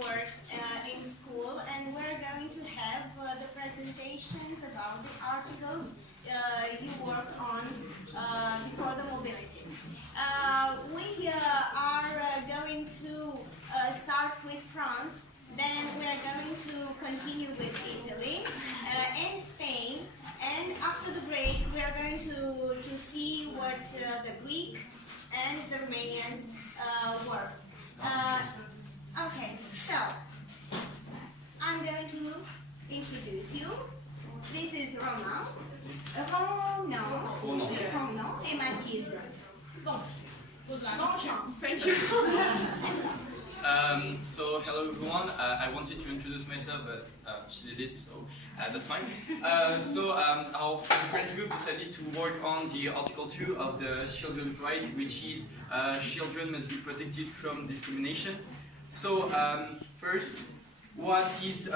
work in school, and we're going to have the presentations about the articles you work on before the mobility. We are going to start with France, then we are going to continue with Italy and Spain, and after the break we are going to see what the Greeks and the Romanians work. Okay, so I'm going to introduce you. This is Ronan and Mathilde. Bonne chance. Thank you. So hello everyone. I wanted to introduce myself, but she did it, so that's fine. Our French group decided to work on the Article 2 of the Children's Rights, which is children must be protected from discrimination. So first, what is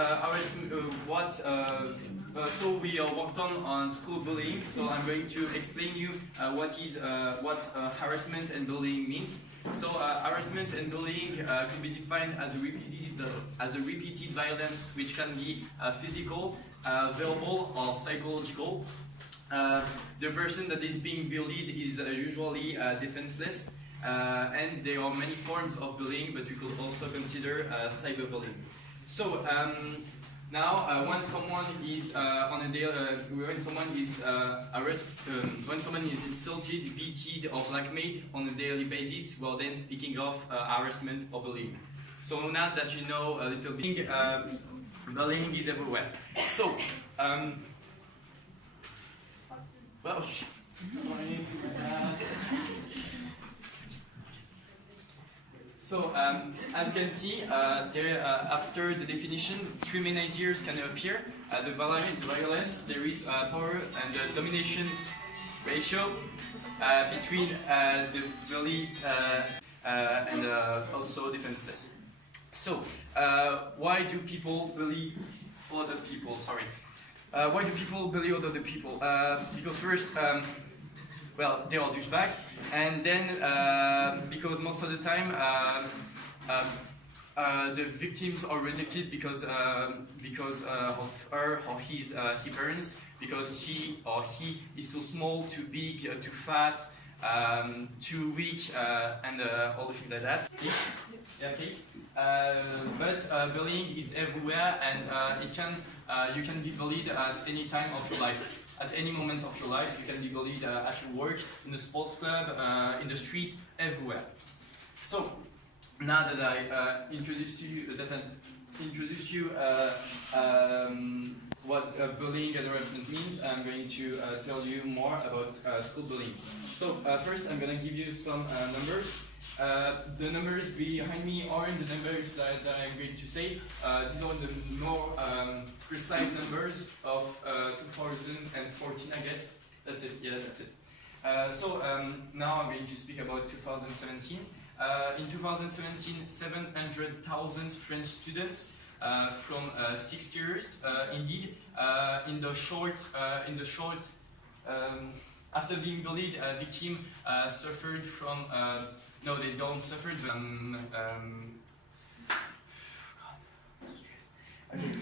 so we worked on school bullying. So I'm going to explain you what harassment and bullying means. So harassment and bullying can be defined as a repeated violence, which can be physical, verbal, or psychological. The person that is being bullied is usually defenseless, and there are many forms of bullying, but we could also consider cyberbullying. So now, when someone is when someone is insulted, beaten, or blackmailed on a daily basis, we are then speaking of harassment or bullying. So now that you know a little bit, bullying is everywhere. So, as you can see, after the definition, three main ideas can appear. The violence, there is power and the domination ratio between the bully and also defenseless. So, why do people bully other people? Sorry. Why do people bully other people? Because first, well, they are douchebags, and then because most of the time the victims are rejected because of her or his parents, because she or he is too small, too big, too fat, too weak, and all the things like that. Yeah, please. But bullying is everywhere, and you can be bullied at any time of your life. At any moment of your life, you can be bullied at your work, in the sports club, in the street, everywhere. So now that I introduced you what bullying and harassment means, I'm going to tell you more about school bullying. So first, I'm going to give you some numbers. The numbers behind me aren't the numbers that I'm going to say. These are the more precise numbers of 2014, I guess. That's it, yeah, that's it. Now I'm going to speak about 2017. In 2017, 700,000 French students from 6 years, indeed, after being bullied, a victim suffered from no, they don't suffer. God, I'm so stressed. Okay.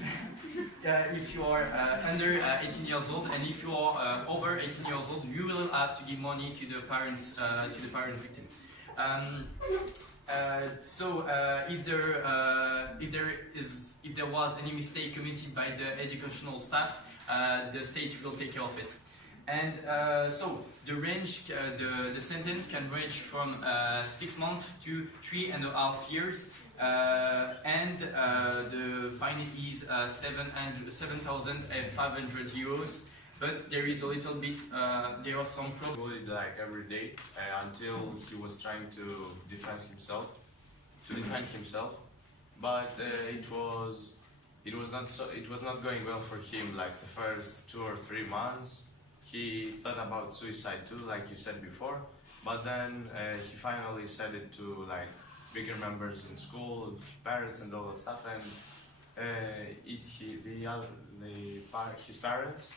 If you are under 18 years old, and if you are over 18 years old, you will have to give money to the parents victim. If there was any mistake committed by the educational staff, the state will take care of it. And so the range, the sentence can range from 6 months to 3.5 years, and the fine is 7,500 euros. But there is a little bit, there are some problems. Bullied like every day until he was trying to defend himself. But it was not going well for him. Like the first 2 or 3 months. He thought about suicide too, like you said before, but then he finally said it to like bigger members in school, parents and all that stuff, and his parents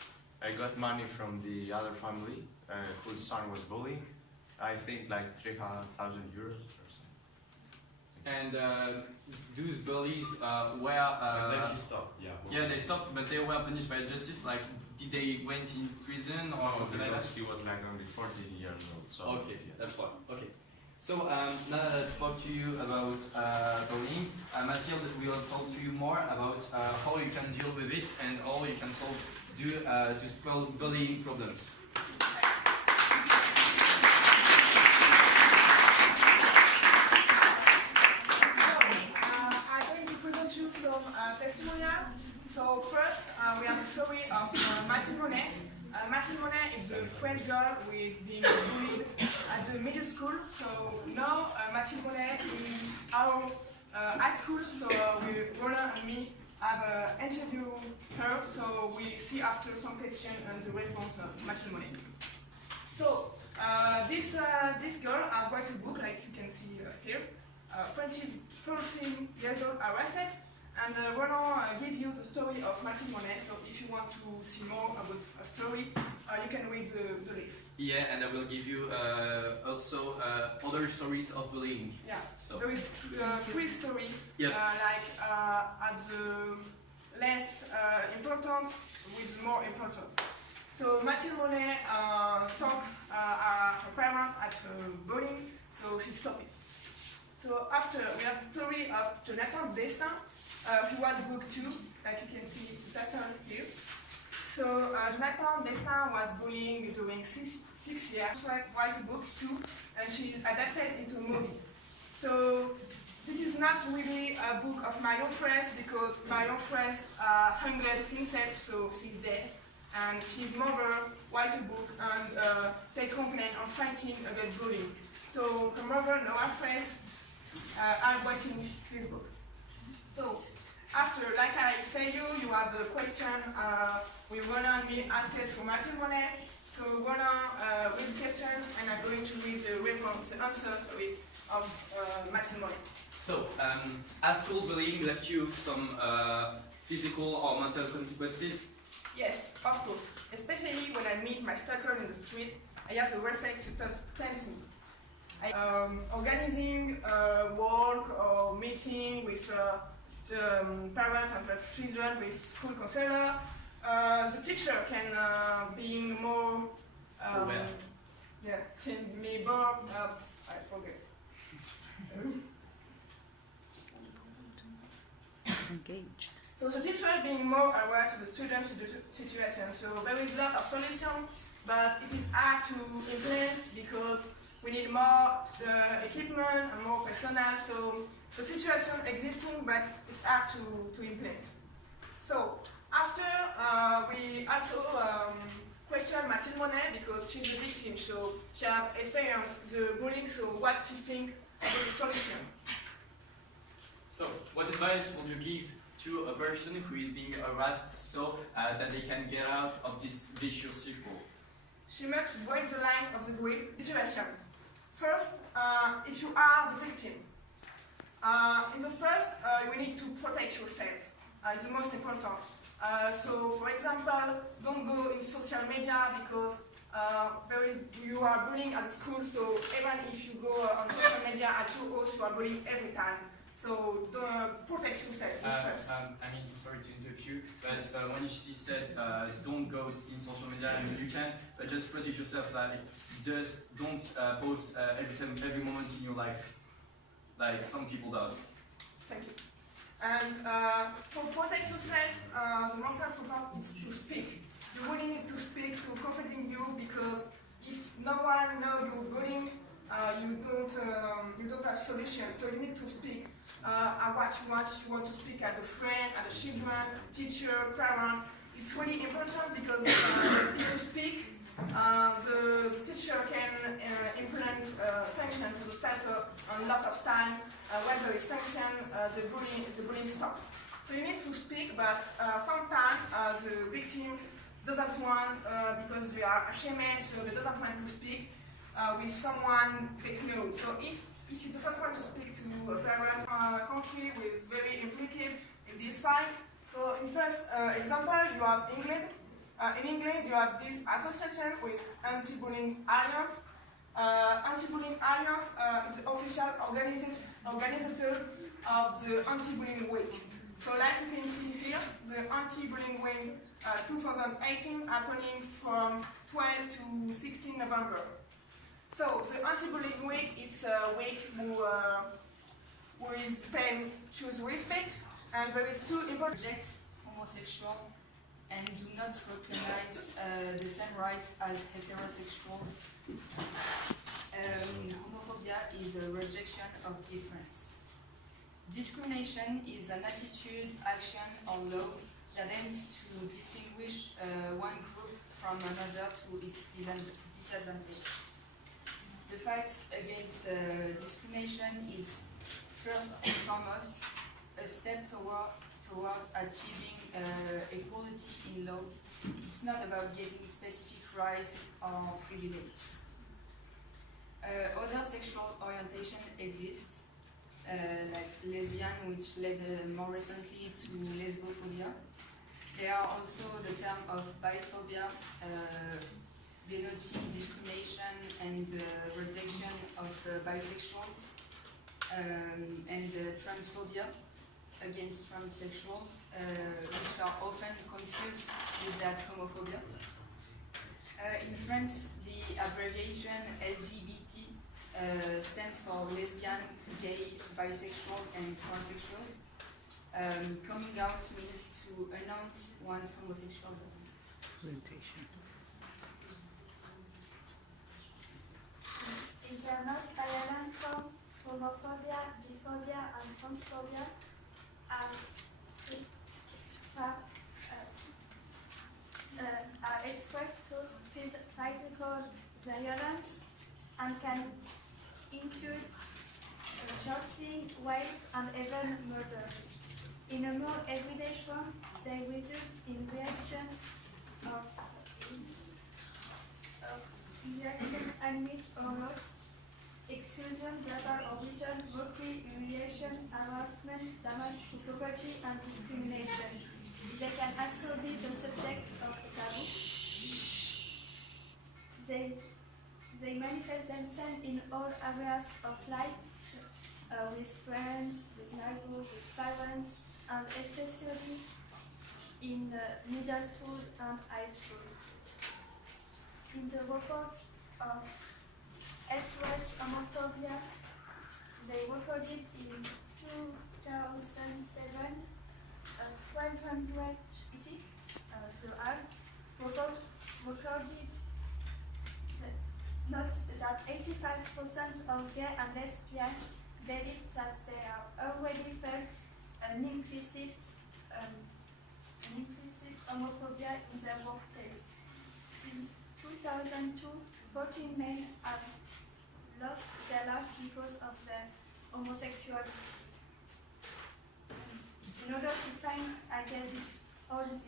got money from the other family whose son was bullying. I think like 300,000 euros or something. and those bullies were And then he stopped. Yeah. yeah, they stopped, but they were punished by justice. Like, did they went in prison or something like that? Because he was like only 14 years old. So Okay, that's why. Okay. So now that I spoke to you about bullying, Mathilde will talk to you more about how you can deal with it and how you can solve bullying problems. I'm going to present you some testimonial. So first, we have the story of Mathilde Monet. Mathilde Monet is a French girl who is being bullied at the middle school. So now Mathilde Monet is our at school. So Roland and me have interviewed her. So we see after some questions and the response of Mathilde Monet. So this girl has write a book like you can see here. 14 years old arrested, and Roland give you the story of Mathilde Monet. So if you want to see more about a story, you can read the leaf. Yeah, and I will give you also other stories of bullying. Yeah. So There is three stories, Yep. like at the less important with more important. So Mathilde Monet talked her parent at bullying, so she stopped it. So after we have the story of Jonathan Destin, who had book 2, like you can see the title here. So Jonathan Destin was bullying during 6 years. She write a book 2, and she is adapted into a movie. So this is not really a book of Marion Fraisse because Marion Fraisse hunged himself, so she's dead. And his mother write a book and take complaint on fighting against bullying. So her mother, Noah Fraisse, are writing this book. So after, like I say you have a question with Roland and me asked it for Mathilde Monet. So Roland reads the question and I'm going to read the response, the answer of Mathilde Monet. So, has school bullying left you some physical or mental consequences? Yes, of course. Especially when I meet my stalker in the street, I have the reflex to tense me. Organizing work or meeting with parents and children with school counselor, the teacher can be more can be more I forget. Sorry. Engaged. So the teacher being more aware to the students to the situation. So there is a lot of solution, but it is hard to implement because we need more equipment and more personnel. So the situation existing, but it's hard to implement. So after we also question Mathilde Monet because she's a victim, so she has experienced the bullying. So what she think about the solution? So, what advice would you give to a person who is being harassed so that they can get out of this vicious circle? She must break the line of the situation. First, if you are the victim, in the first, you need to protect yourself. It's the most important. So, for example, don't go in social media because you are bullying at school. So, even if you go on social media at your house, you are bullying every time. So, protect yourself first. I mean, sorry to interrupt you, but when she said don't go in social media, I mean, you can, but just protect yourself. Like, just don't post every moment in your life, like some people does. Thank you. And for protect yourself, the most important is to speak. You really need to speak to comforting you because if no one knows you're bullying, you don't have solution. So you need to speak. What you want. If you want to speak at a friend, at a children, teacher, parent, it's really important because if you speak, the teacher can implement sanction for the stalker a lot of time. When there is sanction, the bullying stops. So you need to speak, but sometimes the victim doesn't want because they are ashamed, so they doesn't want to speak with someone they know. So if you don't want to speak to a parent country who is very implicated in this fight, so in first example, you have England. In England, you have this association with Anti-Bullying Alliance. Anti-Bullying Alliance is the official organizer of the Anti-Bullying Week. So like you can see here, the Anti-Bullying Week 2018 happening from 12 to 16 November. So the Anti-Bullying Week, it's a week who is paying choose respect, and there is two important reject homosexual and do not recognize the same rights as heterosexuals. Homophobia is a rejection of difference. Discrimination is an attitude, action, or law that aims to distinguish one group from another to its disadvantage. The fight against discrimination is first and foremost a step toward achieving equality in law. It's not about getting specific rights or privilege. Other sexual orientation exists, like lesbian, which led more recently to lesbophobia. There are also the term of biphobia, denoting discrimination and rejection of bisexuals, and transphobia against transsexuals, which are often confused with that homophobia. In France, the abbreviation LGBT stands for lesbian, gay, bisexual, and transsexual. Coming out means to announce one's homosexuality. Orientation. In the most violent form, homophobia, biphobia, and transphobia are expressed through physical violence and can include jostling, rape, and even murder. In a more everyday form, they result in reaction of admit or not, exclusion, verbal or visual, mockery, humiliation, harassment, damage to property, and discrimination. They can also be the subject of a taboo. They manifest themselves in all areas of life, with friends, with neighbors, with parents, and especially in middle school and high school. In the report of SOS Homophobia, they recorded in 2007 1,280, the ALP recorded notes that 85% of gay and lesbians believe that they are already felt an implicit homophobia in their workplace. Since 2002, 14 men have lost their life because of their homosexuality. In order to fight against all this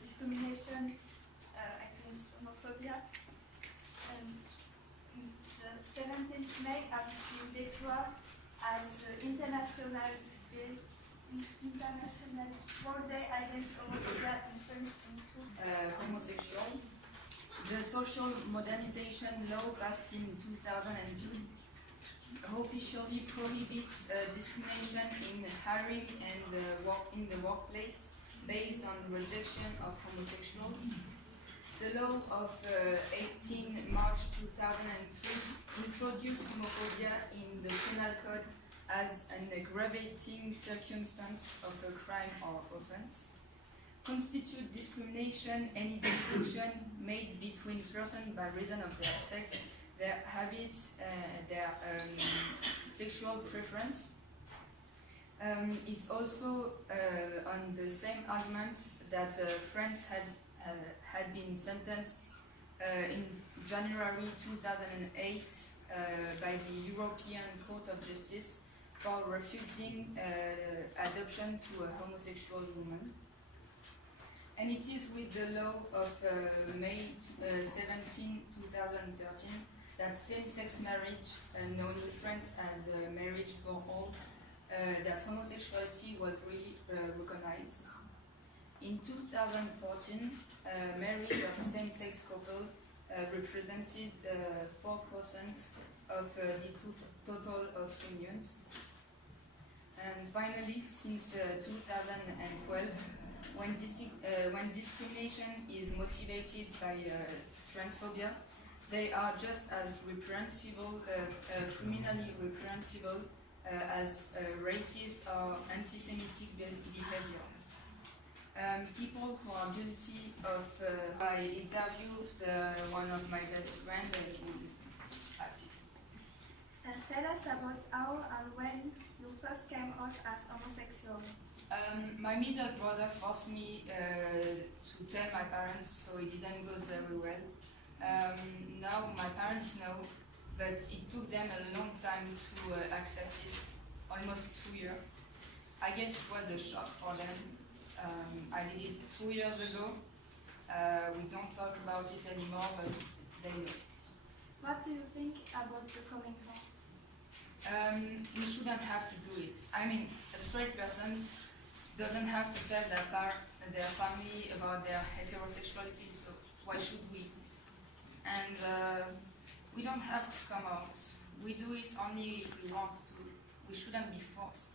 discrimination against homophobia, the 17th May has been declared as the International World Day Against Homophobia in France homosexuals. The social modernization law passed in 2002 officially prohibits discrimination in hiring and in the workplace based on rejection of homosexuals. The law of 18 March 2003 introduced homophobia in the penal code as an aggravating circumstance of a crime or offense. Constitute discrimination any distinction made between persons by reason of their sex, their habits, their sexual preference. It's also on the same argument that France had been sentenced in January 2008 by the European Court of Justice for refusing adoption to a homosexual woman. And it is with the law of May 17, 2013 that same-sex marriage, known in France as marriage for all, that homosexuality was really recognized. In 2014, marriage of a same-sex couple represented 4% of the total of unions. And finally, since 2012, when discrimination is motivated by transphobia, they are just as reprehensible, criminally reprehensible as racist or anti-Semitic behavior. People who are guilty of, I interviewed one of my best friends Tell us about how and when you first came out as homosexual. my middle brother forced me to tell my parents, so it didn't go very well. Now my parents know, but it took them a long time to accept it, almost 2 years. I guess it was a shock for them. I did it 2 years ago. We don't talk about it anymore, but they know. What do you think about the coming out? We shouldn't have to do it. I mean, a straight person doesn't have to tell their family about their heterosexuality, so why should we? And we don't have to come out. We do it only if we want to. We shouldn't be forced.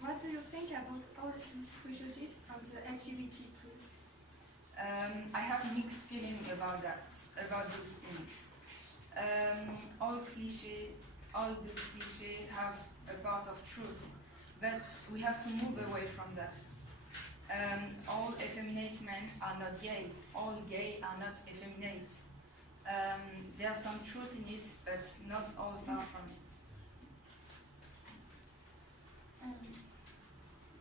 What do you think about all these prejudices on the LGBT+? I have mixed feeling about those things. All those cliches have a part of truth, but we have to move away from that. All effeminate men are not gay. All gay are not effeminate. There's some truth in it, but not all far from it.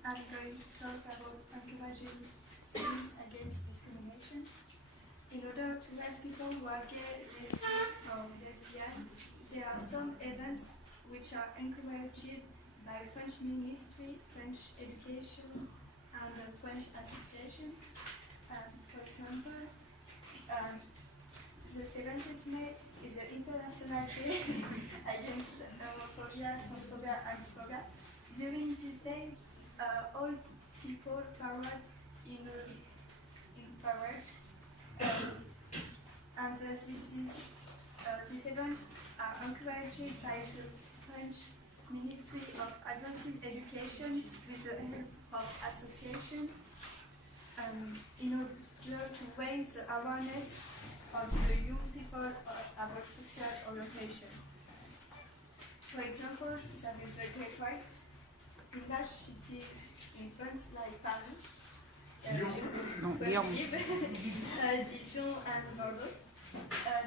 I'm going to talk about encouraging things against discrimination. In order to help people who are gay, lesbian, or lesbian, there are some events which are encouraged by French Ministry, French Education, and the French Association. For example, the 17th May is the International Day against homophobia, transphobia, and biphobia. During this day, all people parade in parade, and this event are encouraged by the French Ministry of Advancing Education with the help of association in order to raise the awareness of the young people about sexual orientation. For example, there is a great right in large cities in France like Paris, Lyon. Dijon and Bordeaux.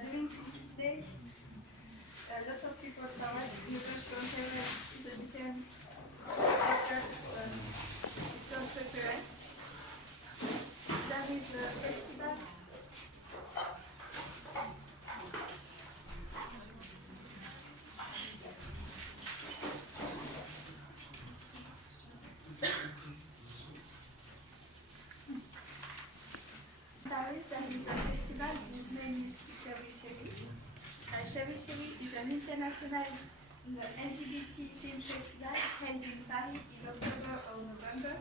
During this day, lots of people parade in order to encourage the different sexual preference. There is a festival. Paris, there is a festival whose name is Cherry Cherry. Cherry Cherry is an international LGBT film festival held in Paris in October or November.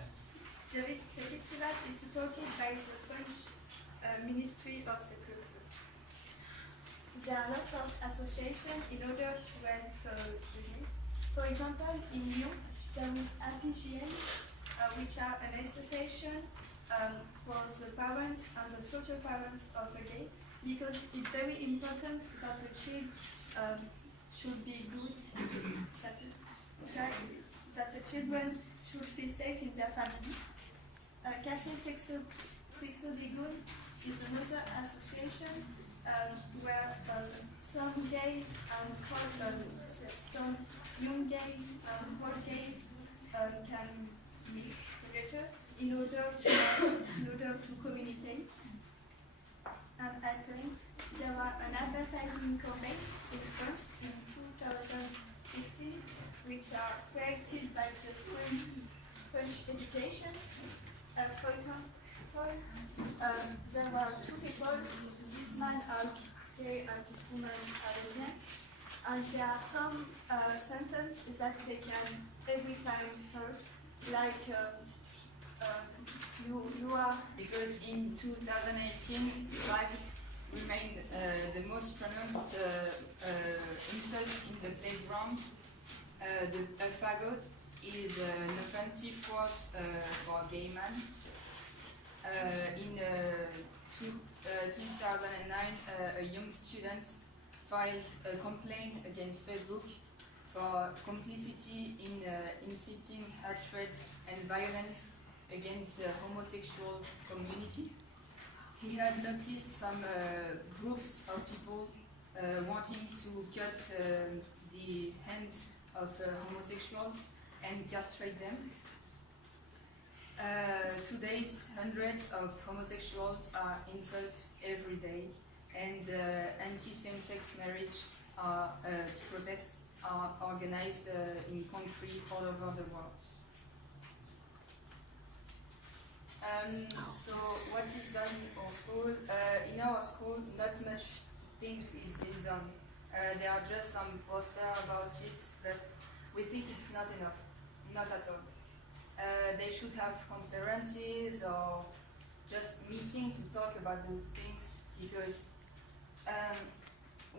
The festival is supported by the French Ministry of the Culture. There are lots of associations in order to help the gay. For example, in Lyon, there is APGN, which are an association for the parents and the future parents of a gay, because it's very important that the child should be good, that the children should feel safe in their family. Café Sexo Dégoût is another association where some gays and some young gays and old gays can meet together in order to communicate. And I think there was an advertising campaign in France in 2015, which are created by the French Education. For example, there were two people. This man is gay and this woman is lesbian, and there are some sentences that they can every time hear, like you are. Because in 2018, remain the most pronounced insults in the playground. A faggot is an offensive word for a gay man. In 2009, a young student filed a complaint against Facebook for complicity in inciting hatred and violence against the homosexual community. He had noticed some groups of people wanting to cut the hands of homosexuals and castrate them. Today, hundreds of homosexuals are insulted every day, and anti-same-sex marriage protests are organized in countries all over the world. So what is done in our school? In our school, not much things is being done. There are just some posters about it, but we think it's not enough, not at all. They should have conferences or just meeting to talk about those things, because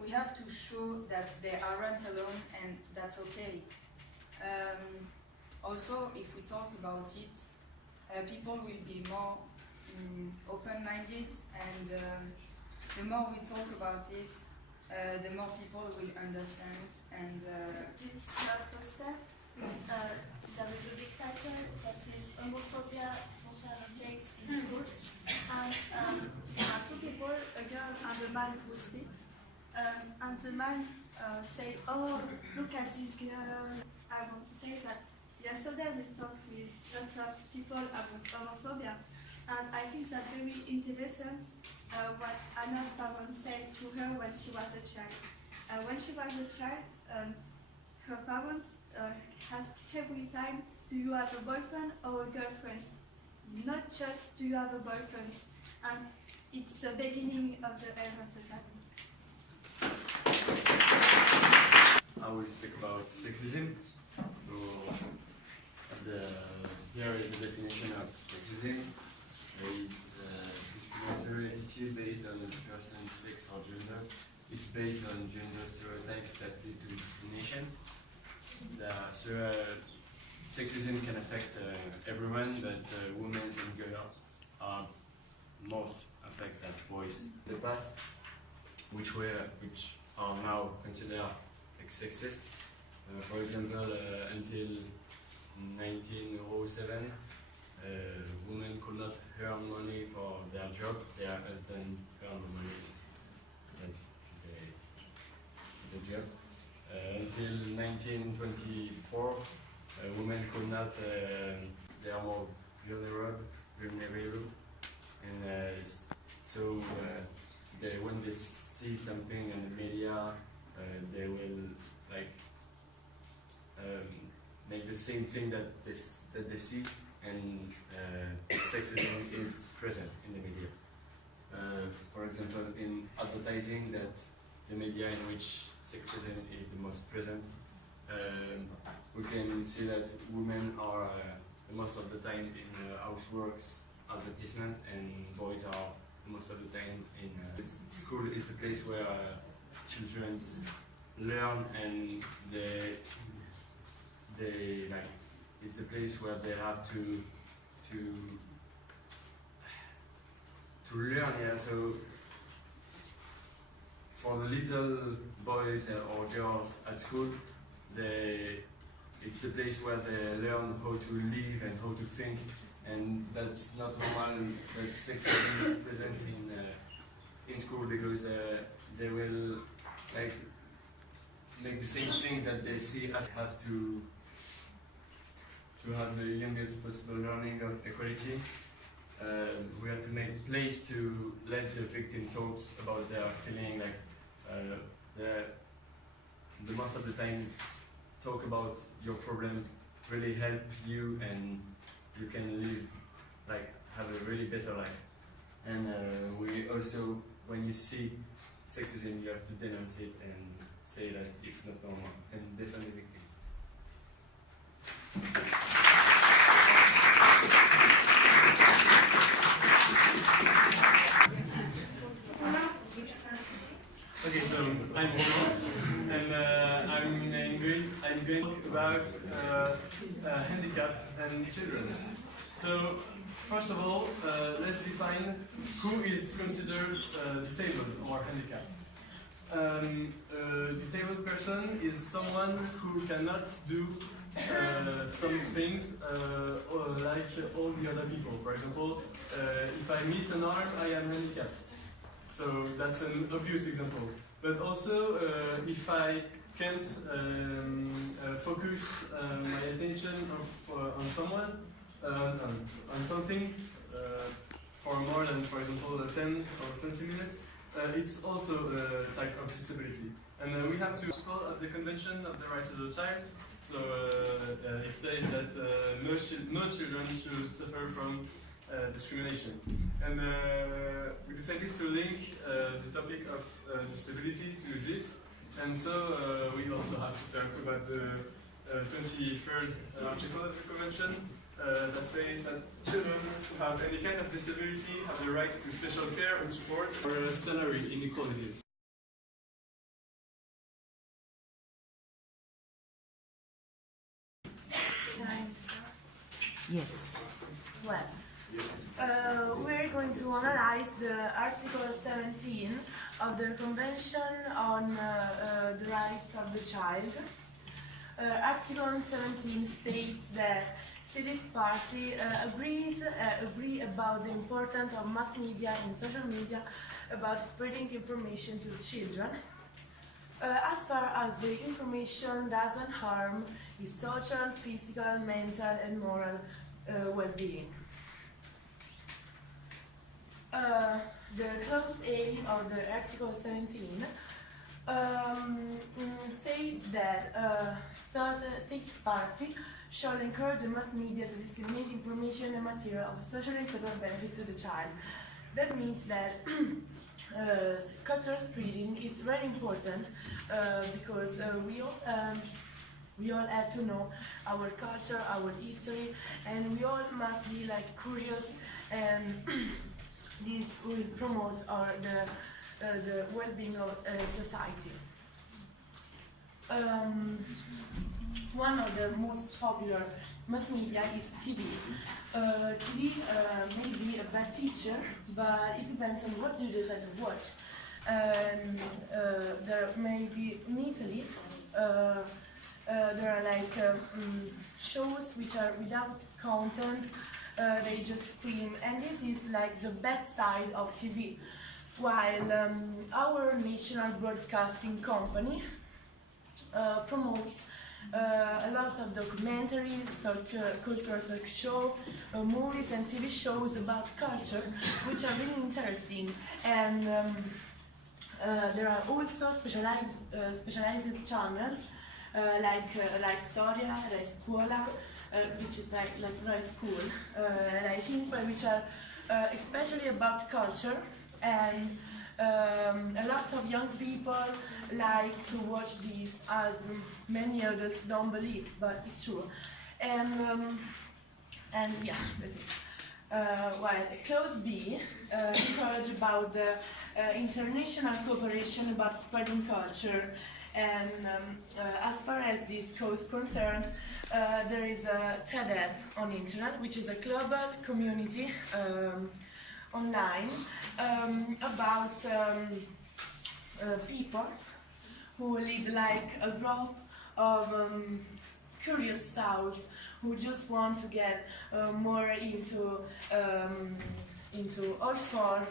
we have to show that they aren't alone and that's okay. Also, if we talk about it, people will be more open-minded, and the more we talk about it, the more people will understand. And This poster, there is a big title that is homophobia don't have a place in school. And there are two people, a girl and a man who speak. And the man say, "Oh, look at this girl." I want to say that yesterday we talked with lots of people about homophobia, and I think that very interesting what Anna's parents said to her when she was a child. When she was a child, her parents asked every time, "Do you have a boyfriend or a girlfriend?" Not just, "Do you have a boyfriend?" And it's the beginning of the end of the time. I will speak about sexism. So, here is the definition of sexism. It's discriminatory attitude based on a person's sex or gender. It's based on gender stereotypes that lead to discrimination. Sexism can affect everyone, but women and girls are most affected than boys. The past, which are now considered like sexist. For example, until 1907, women could not earn money for their job. Their husband earned money like the job. Until 1924, women could not. They are more vulnerable, and so when they see something in the media, they will like make the same thing that they see, and sexism is present in the media. For example, in advertising, that the media in which sexism is the most present, we can see that women are most of the time in houseworks advertisement, and boys are most of the time in school. Is the place where children learn, and they like, it's a place where they have to learn. Yeah, so for the little boys or girls at school, it's the place where they learn how to live and how to think, and that's not normal that sexism is present in school, because they will like make the same thing that they see. Have to have the youngest possible learning of equality. We have to make place to let the victim talk about their feeling, like the most of the time talk about your problem really help you, and you can live, like, have a really better life. And we also, when you see sexism, you have to denounce it and say that it's not normal and defend the victims. and I'm going to talk about handicap and children. So, first of all, let's define who is considered disabled or handicapped. A disabled person is someone who cannot do some things like all the other people. For example, if I miss an arm, I am handicapped. So that's an obvious example. But also, if I can't focus my attention on someone, on something, for more than, for example, 10 or 20 minutes, it's also a type of disability. And we have to call at the Convention of the Rights of the Child. So it says that no children should suffer from discrimination. And we decided to link the topic of disability to this. And so we also have to talk about the 23rd article of the Convention that says that children who have any kind of disability have the right to special care and support for salary inequalities. Yes. Well, we're going to analyze the Article 17 of the Convention on the Rights of the Child. Article 17 states that cities party agree about the importance of mass media and social media about spreading information to children, as far as the information doesn't harm his social, physical, mental, and moral well-being. The clause A of the Article 17 states that state party shall encourage the mass media to disseminate information and material of social and cultural benefit to the child. That means that cultural spreading is very important because we all have to know our culture, our history, and we all must be like curious, and this will promote the well-being of society. One of the most popular mass media is TV. TV may be a bad teacher, but it depends on what you decide to watch. There may be in Italy, there are like shows which are without content, they just scream, and this is like the bad side of TV. While our national broadcasting company promotes a lot of documentaries, cultural talk show, movies and TV shows about culture, which are really interesting. And there are also specialized channels like Storia, like Scuola, which is like school, like Cinque, which are especially about culture, and a lot of young people like to watch these, as many others don't believe, but it's true. And yeah, that's it. While clause B encourage about the international cooperation about spreading culture, and as far as this cause concerned, there is a TED on internet, which is a global community online about people who lead like a group of curious souls who just want to get more into all form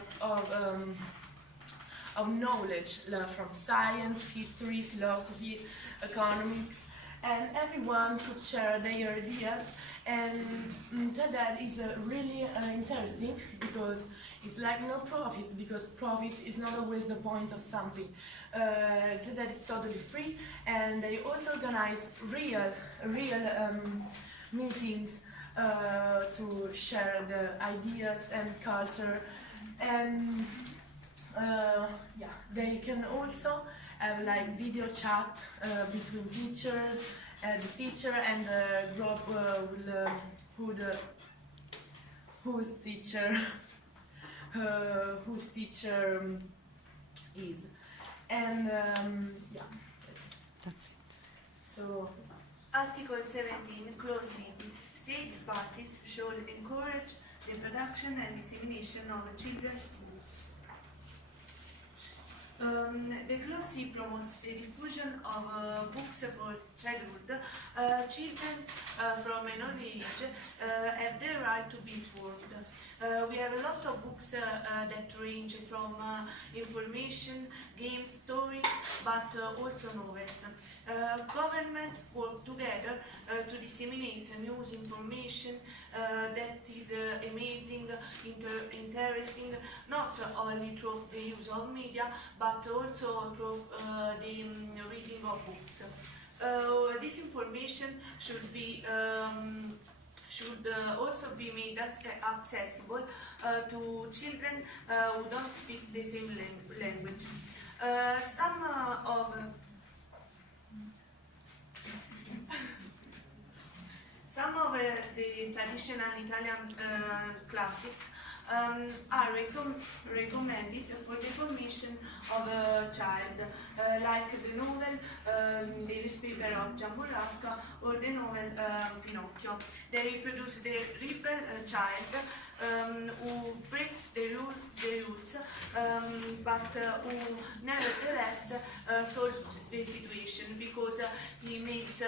of knowledge from science, history, philosophy, economics, and everyone could share their ideas. And that is really interesting, because it's like no profit, because profit is not always the point of something. That is totally free, and they also organize real meetings to share the ideas and culture. And yeah, they can also have like video chat between the teacher and the group whose teacher is. And yeah, that's it. That's it. So, Article 17, Clause C. States parties shall encourage the production and dissemination of children's books. The Clause C promotes the diffusion of books for childhood. Children from an early age have the right to be informed. We have a lot of books that range from information, games, stories, but also novels. Governments work together to disseminate news information that is amazing, interesting, not only through the use of media, but also through the reading of books. This information should be should also be made accessible to children who don't speak the same language. Some of the traditional Italian classics are recommended for the formation of a child, like the novel The Newspaper of Giamburrasca or the novel Pinocchio. They reproduce the rebel child who breaks the rules, but who nevertheless solves the situation because he makes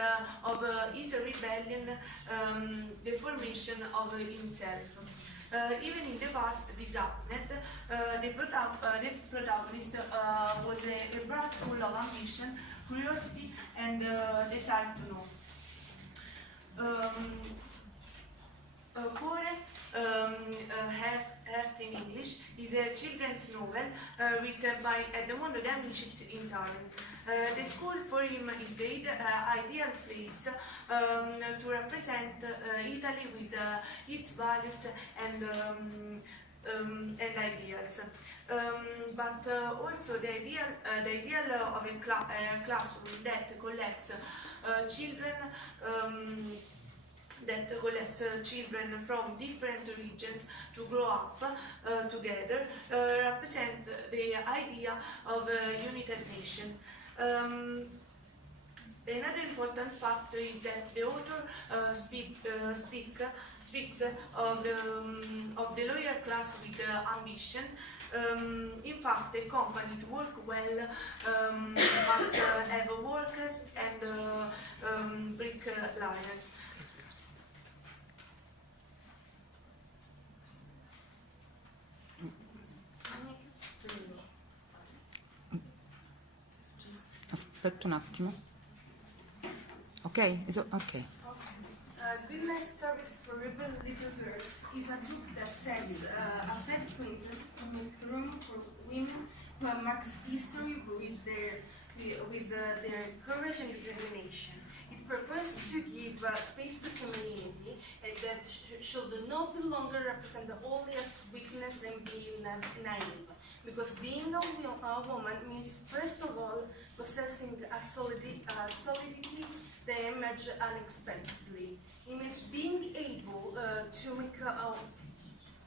of his rebellion the formation of himself. Even in the past, this happened. The protagonist was a brat full of ambition, curiosity, and desire to know. Cuore, Heart in English, is a children's novel written by Edmondo De Amicis in Italian. The school for him is the ideal place to represent Italy with its values and ideals. But also the ideal of a classroom that collects children from different regions to grow up together, represent the idea of a united nation. Another important factor is that the author speaks of the lower class with ambition. In fact, a company to work well must have workers and bricklayers. Aspetta un attimo. Ok? Ok. Goodnight Stories for Rebel Little Girls is a book that sets a sad princess to make room for women who have marked history with their courage and determination. It purports to give space to femininity and that should no longer represent only as weakness and being naive. Because being a woman means, first of all, possessing a solidity that emerges unexpectedly. It means being able to make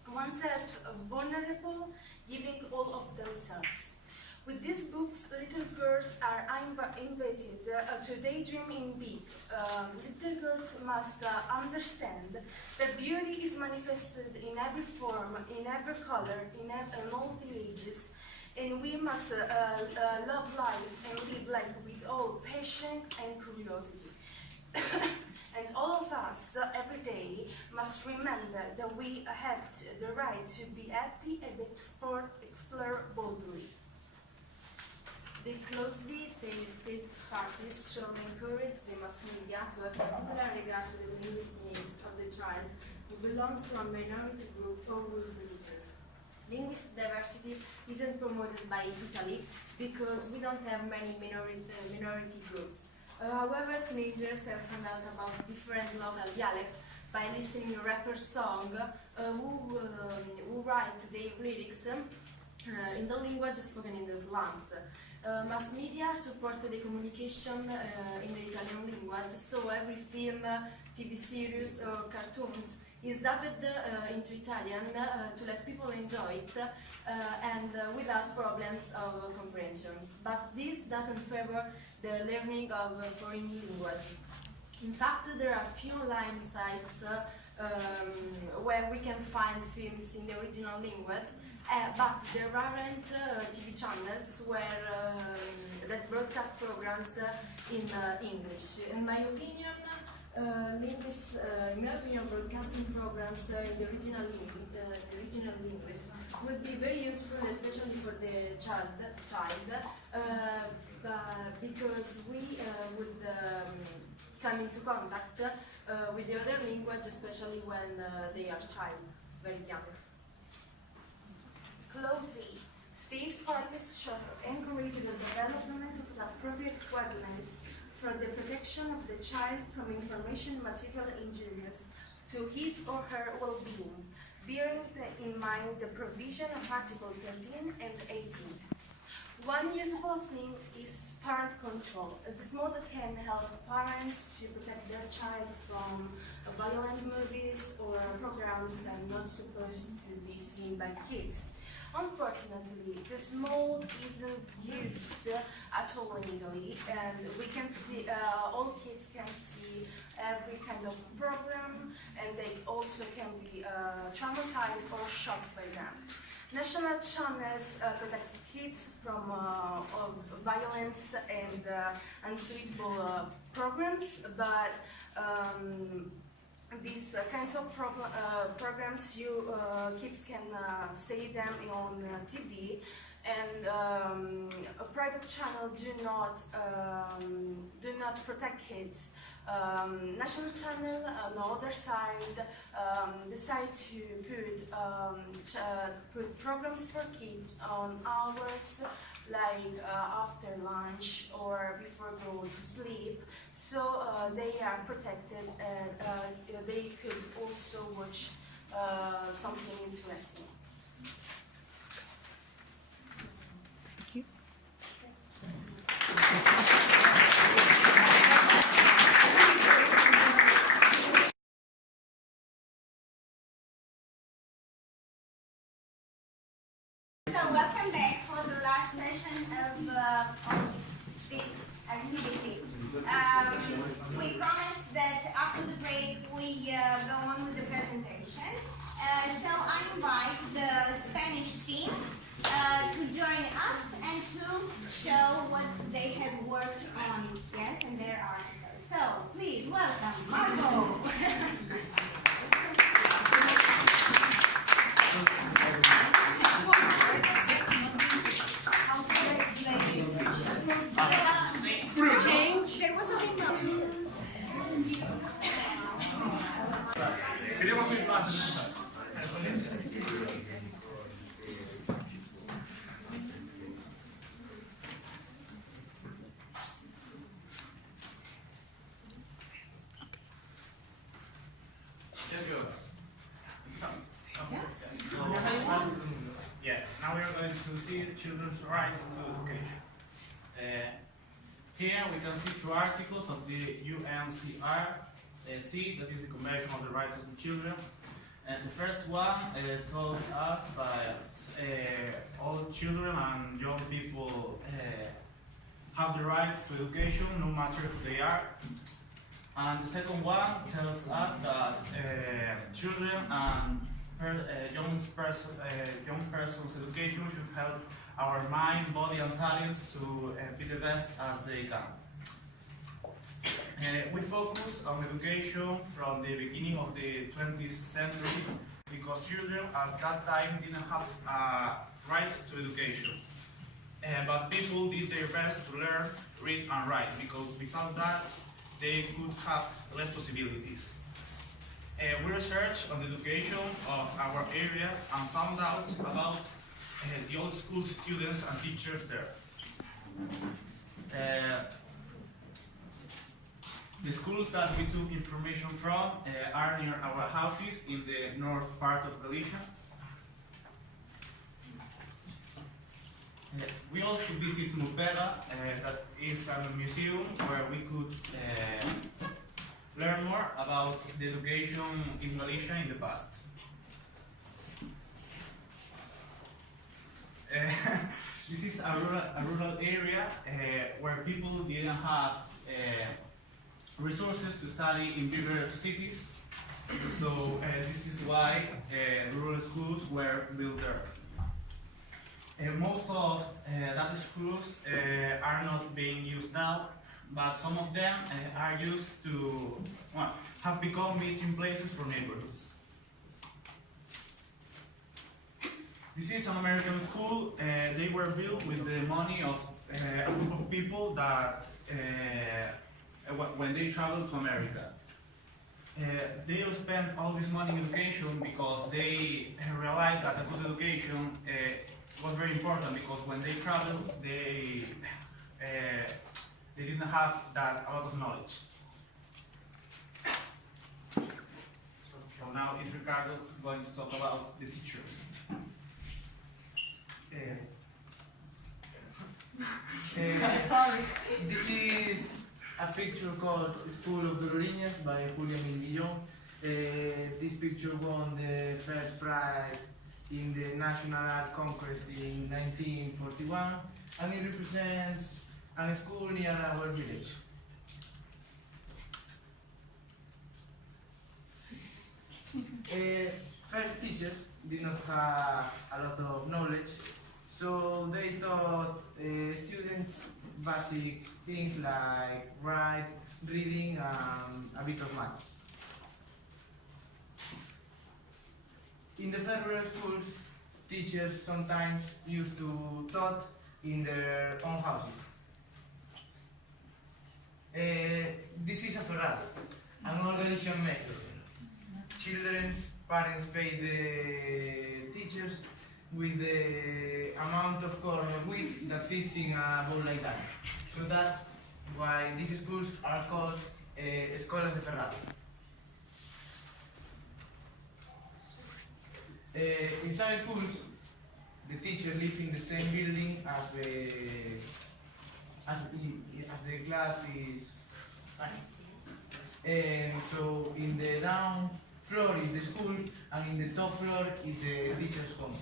oneself vulnerable, giving all of themselves. With these books, little girls are invited to daydream in big. Little girls must understand that beauty is manifested in every form, in every color, in all ages, and we must love life and live life with all passion and curiosity. And all of us, every day, must remember that we have the right to be happy and explore boldly. The Clause D says state parties shall encourage the mass media to have particular regard to the linguistic needs of the child who belongs to a minority group or whose religions. Linguistic diversity isn't promoted by Italy because we don't have many minority groups. However, teenagers have found out about different local dialects by listening to rapper songs who write their lyrics in the language spoken in the slums. Mass media support the communication in the Italian language, so every film, TV series or cartoons is dubbed into Italian to let people enjoy it and without problems of comprehensions. But this doesn't favor the learning of foreign language. In fact, there are few online sites where we can find films in the original language, but there aren't TV channels where that broadcast programs in English. In my opinion, broadcasting programs in the original language would be very useful, especially for the child, because we would come into contact with the other language, especially when they are very young. Closely, states parties should encourage the development of appropriate guidelines for the protection of the child from information material injurious to his or her well-being, bearing in mind the provision of Article 13 and 18. One useful thing is parent control. This model can help parents to protect their child from violent movies or programs that are not supposed to be seen by kids. Unfortunately, this mode isn't used at all in Italy, and we can see all kids can see every kind of program, and they also can be traumatized or shocked by them. National channels protect kids from violence and unsuitable programs, but these kinds of programs, kids can see them on TV, and a private channel do not protect kids. National channel on the other side decide to put programs for kids on hours like after lunch or before going to sleep, so they are protected, and they could also watch something interesting. Thank you. So welcome back for the last session of this activity. We promised that after the break we go on with the presentation. So I invite the Spanish team to join us and to show what they have worked on, yes, in their articles. So please welcome Marco. Now we are going to see children's rights to education. Here we can see two articles of the UNCRC, that is the Convention on the Rights of the Children. And the first one tells us that all children and young people have the right to education, no matter who they are. And the second one tells us that children and young person's education should help our mind, body, and talents to be the best as they can. We focus on education from the beginning of the 20th century because children at that time didn't have a right to education. But people did their best to learn, read, and write, because without that, they could have less possibilities. We researched on the education of our area and found out about the old school students and teachers there. The schools that we took information from are near our houses in the north part of Galicia. We also visit Mupela, that is a museum where we could learn more about the education in Galicia in the past. This is a rural area where people didn't have resources to study in bigger cities. So this is why rural schools were built there. Most of that schools are not being used now, but some of them are used to, well, have become meeting places for neighborhoods. This is an American school. They were built with the money of a group of people that, when they traveled to America. They spent all this money in education because they realized that a good education was very important, because when they traveled, they didn't have a lot of knowledge. So now is Ricardo going to talk about the teachers. Sorry. This is a picture called School of Doloriñas by Julia Milguillón. This picture won the first prize in the National Art Conquest in 1941, and it represents a school near our village. First teachers did not have a lot of knowledge, so they taught students basic things like write, reading, and a bit of maths. In the federal schools, teachers sometimes used to taught in their own houses. This is a ferrado, an organization method. Children's parents pay the teachers with the amount of corn or wheat that fits in a bowl like that. So that's why these schools are called escolas de ferrado. In some schools, the teacher lives in the same building as the class is running. So in the down floor is the school, and in the top floor is the teacher's home.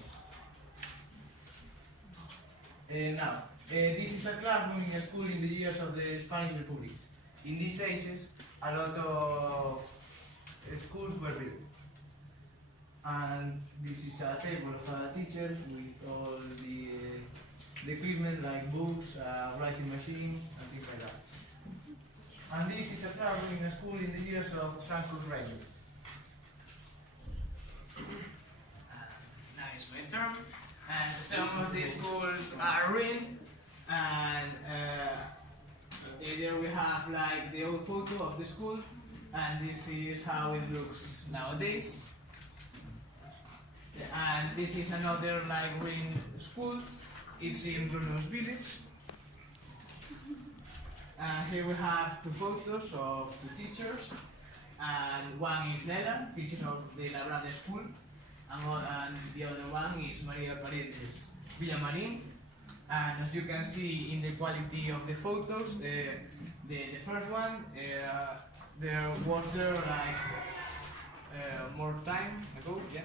Now, this is a classroom in a school in the years of the Spanish Republic. In these ages, a lot of schools were built. And this is a table of a teacher with all the equipment like books, writing machine, and things like that. And this is a classroom in a school in the years of Franco's reign. Now it's my turn. And some of these schools are ruined, and here we have like the old photo of the school, and this is how it looks nowadays. And this is another like ruined school. It's in Bruno's village. And here we have two photos of two teachers, and one is Nela, teacher of the Labrada school, and the other one is Maria Paredes Villamarin. And as you can see in the quality of the photos, the first one, there was like more time ago, yeah.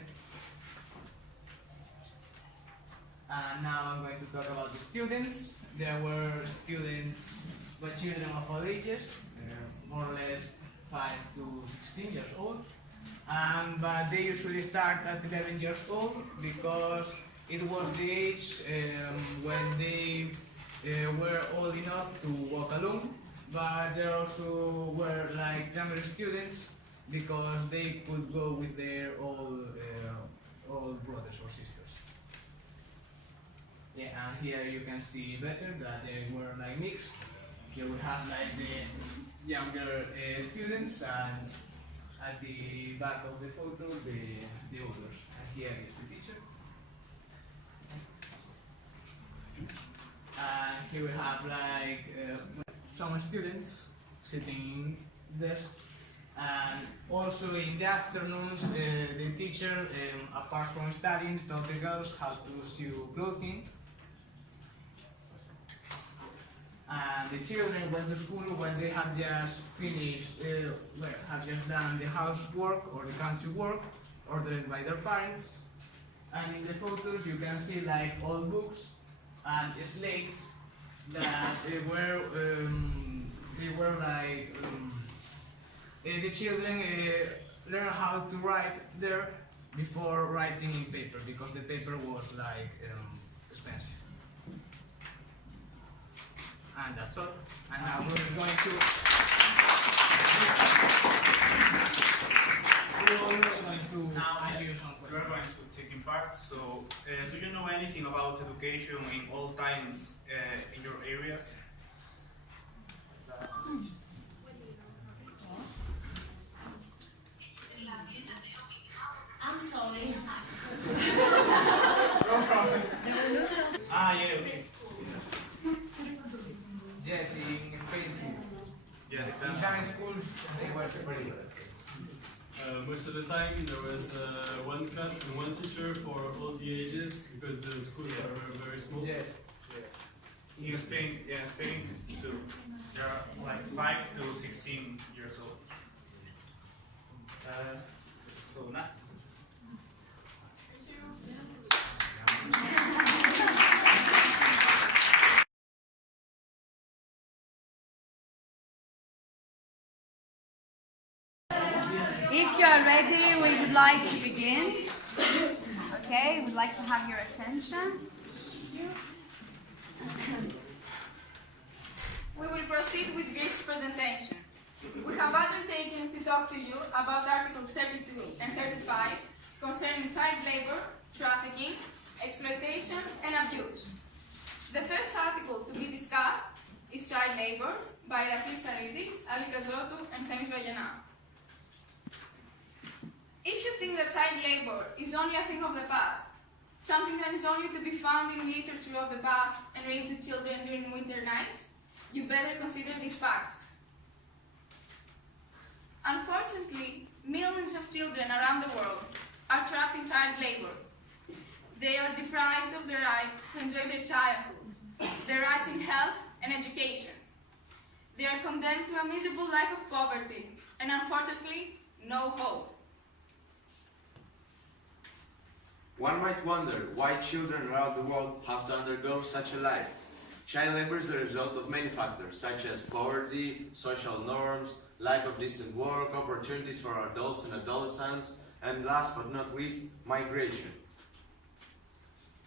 And now I'm going to talk about the students. There were students, but children of all ages, more or less 5 to 16 years old. But they usually start at 11 years old because it was the age when they were old enough to walk alone. But there also were like younger students because they could go with their old brothers or sisters. Yeah, and here you can see better that they were like mixed. Here we have like the younger students, and at the back of the photo the others. And here is the teacher. And here we have like some students sitting in desks. And also in the afternoons, the teacher, apart from studying, taught the girls how to sew clothing. And the children went to school when they had just finished, had just done the housework or the country work ordered by their parents. And in the photos you can see like old books and slates that they were like the children learn how to write there before writing in paper, because the paper was like expensive. And that's all. And now we're going to ask you some questions. We're going to take in part. So, do you know anything about education in all times in your areas? I'm sorry. Yeah, okay. Yes, in Spain. Yeah, In depends. some schools they were separated. Most of the time there was one class and one teacher for all the ages because the schools are very small. Yes. In Spain, too. There are like 5 to 16 years old. So now. If you are ready, we would like to begin. Okay, we would like to have your attention. We will proceed with this presentation. We have undertaken to talk to you about Articles 32 and 35 concerning child labor, trafficking, exploitation, and abuse. The first article to be discussed is child labor by Iraklis Saridis, Ali Kazotou, and Thames Vagenaou. If you think that child labor is only a thing of the past, something that is only to be found in literature of the past and read to children during winter nights, you better consider these facts. Unfortunately, millions of children around the world are trapped in child labor. They are deprived of the right to enjoy their childhood, their rights in health and education. They are condemned to a miserable life of poverty and, unfortunately, no hope. One might wonder why children around the world have to undergo such a life. Child labor is the result of many factors, such as poverty, social norms, lack of decent work, opportunities for adults and adolescents, and last but not least, migration.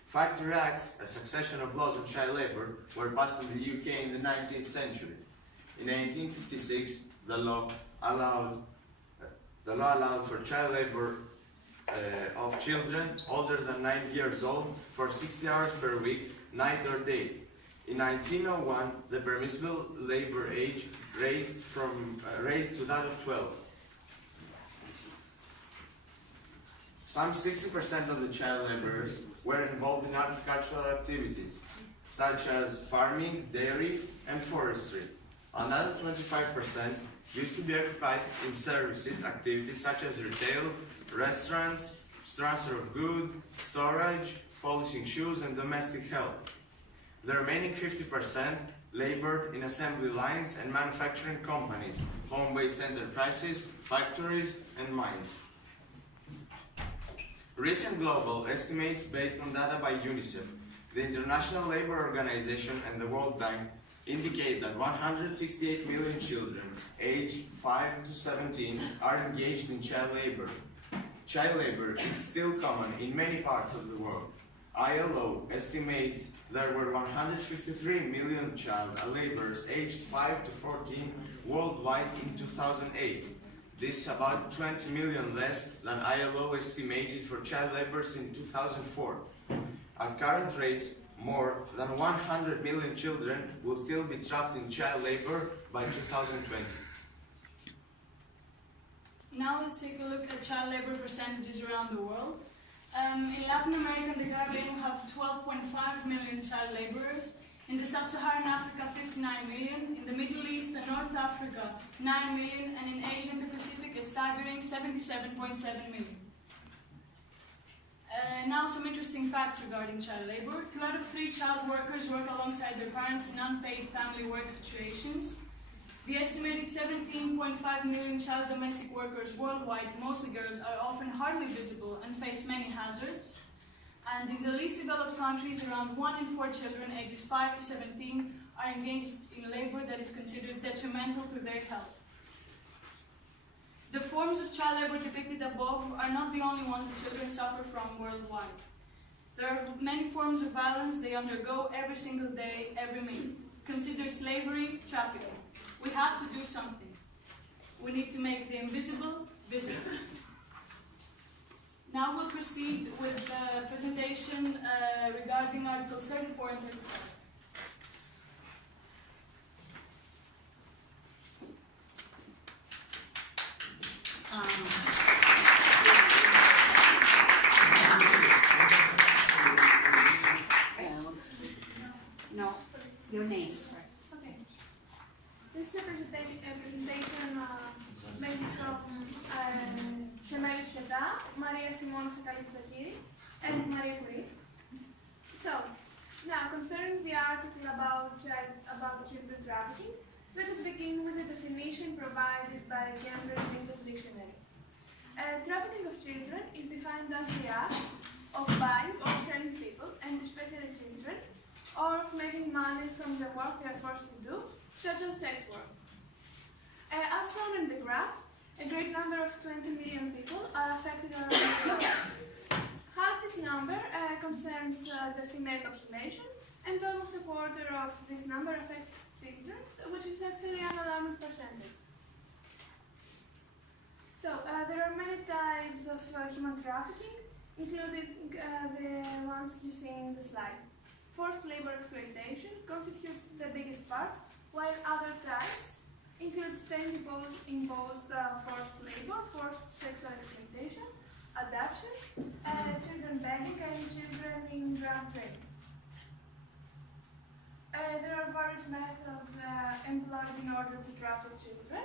Factory Acts, a succession of laws on child labor, were passed in the UK in the 19th century. In 1856, the law allowed for child labor of children older than 9 years old for 60 hours per week, night or day. In 1901, the permissible labor age raised to that of 12. Some 60% of the child laborers were involved in agricultural activities, such as farming, dairy, and forestry. Another 25% used to be occupied in services activities such as retail, restaurants, transfer of goods, storage, polishing shoes, and domestic help. The remaining 50% labored in assembly lines and manufacturing companies, home-based enterprises, factories, and mines. Recent global estimates based on data by UNICEF, the International Labour Organization, and the World Bank indicate that 168 million children aged 5 to 17 are engaged in child labor. Child labor is still common in many parts of the world. ILO estimates there were 153 million child laborers aged 5 to 14 worldwide in 2008. This is about 20 million less than ILO estimated for child laborers in 2004. At current rates, more than 100 million children will still be trapped in child labor by 2020. Now let's take a look at child labor percentages around the world. In Latin America and the Caribbean we have 12.5 million child laborers. In the Sub-Saharan Africa, 59 million. In the Middle East and North Africa, 9 million. And in Asia and the Pacific, a staggering 77.7 million. Now some interesting facts regarding child labor. 2 out of 3 child workers work alongside their parents in unpaid family work situations. The estimated 17.5 million child domestic workers worldwide, mostly girls, are often hardly visible and face many hazards. And in the least developed countries, around 1 in 4 children ages 5 to 17 are engaged in labor that is considered detrimental to their health. The forms of child labor depicted above are not the only ones that children suffer from worldwide. There are many forms of violence they undergo every single day, every minute. Consider slavery, trafficking. We have to do something. We need to make the invisible visible. Now we'll proceed with the presentation regarding Articles 34 and 35. No, your names first. Okay. This is a presentation made from Semelis Keda, Maria Simona Sakalitza-Kiri, and Maria Curie. So, now concerning the article about children trafficking, let us begin with the definition provided by Cambridge English Dictionary. Trafficking of children is defined as the act of buying or selling people, and especially children, or of making money from the work they are forced to do, such as sex work. As shown in the graph, a great number of 20 million people are affected around the world. Half this number concerns the female population, and almost a quarter of this number affects children, which is actually an alarming percentage. So, there are many types of human trafficking, including the ones you see in the slide. Forced labor exploitation constitutes the biggest part, while other types include state-imposed forced labor, forced sexual exploitation, adoption, children begging, and children in drug trades. There are various methods employed in order to traffic children.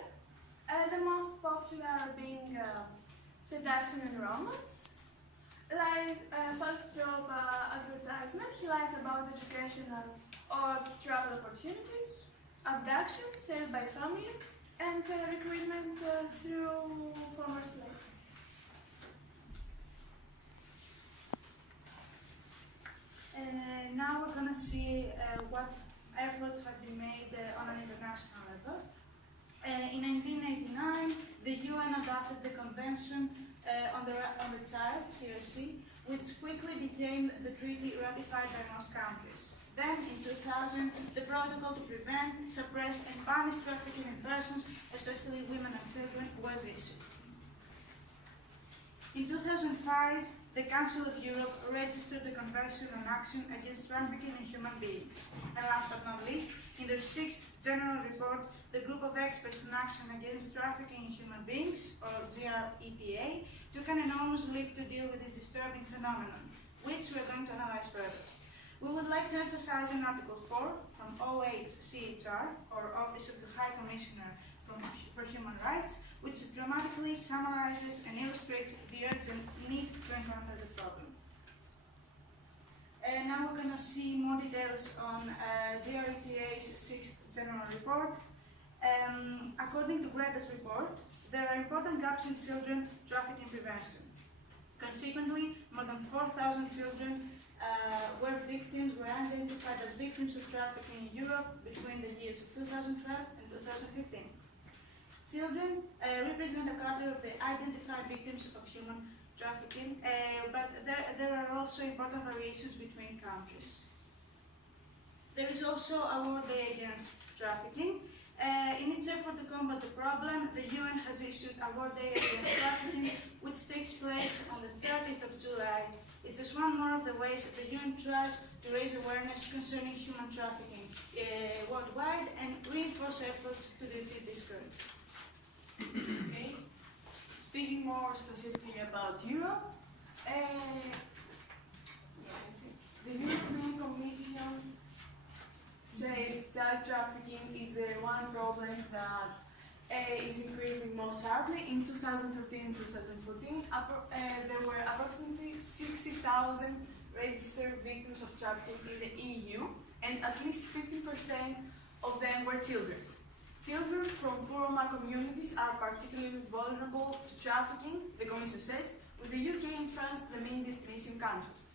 The most popular being seduction and romance, false job advertisements, lies about educational or travel opportunities, abduction, sale by family, and recruitment through former slaves. Now we're going to see what efforts have been made on an international level. In 1989, the UN adopted the Convention on the Child, CRC, which quickly became the treaty ratified by most countries. Then, in 2000, the protocol to prevent, suppress, and punish trafficking in persons, especially women and children, was issued. In 2005, the Council of Europe registered the Convention on Action Against Trafficking in Human Beings. And last but not least, in their 6th General Report, the Group of Experts on Action Against Trafficking in Human Beings, or GRETA, took an enormous leap to deal with this disturbing phenomenon, which we are going to analyze further. We would like to emphasize in Article 4 from OHCHR, or Office of the High Commissioner for Human Rights, which dramatically summarizes and illustrates the urgent need to encounter the problem. Now we're going to see more details on GRETA's 6th General Report. According to Greta's report, there are important gaps in children trafficking prevention. Consequently, more than 4,000 children were identified as victims of trafficking in Europe between the years of 2012 and 2015. Children represent a quarter of the identified victims of human trafficking, but there are also important variations between countries. There is also a World Day Against Trafficking. In its effort to combat the problem, the UN has issued a World Day Against Trafficking, which takes place on the 30th of July. It's just one more of the ways that the UN tries to raise awareness concerning human trafficking worldwide and reinforce efforts to defeat this scourge. Okay. Speaking more specifically about Europe, the European Commission says child trafficking is the one problem that is increasing most sharply. In 2013 and 2014, there were approximately 60,000 registered victims of trafficking in the EU, and at least 50% of them were children. Children from poor Roma communities are particularly vulnerable to trafficking, the Commission says, with the UK and France the main destination countries.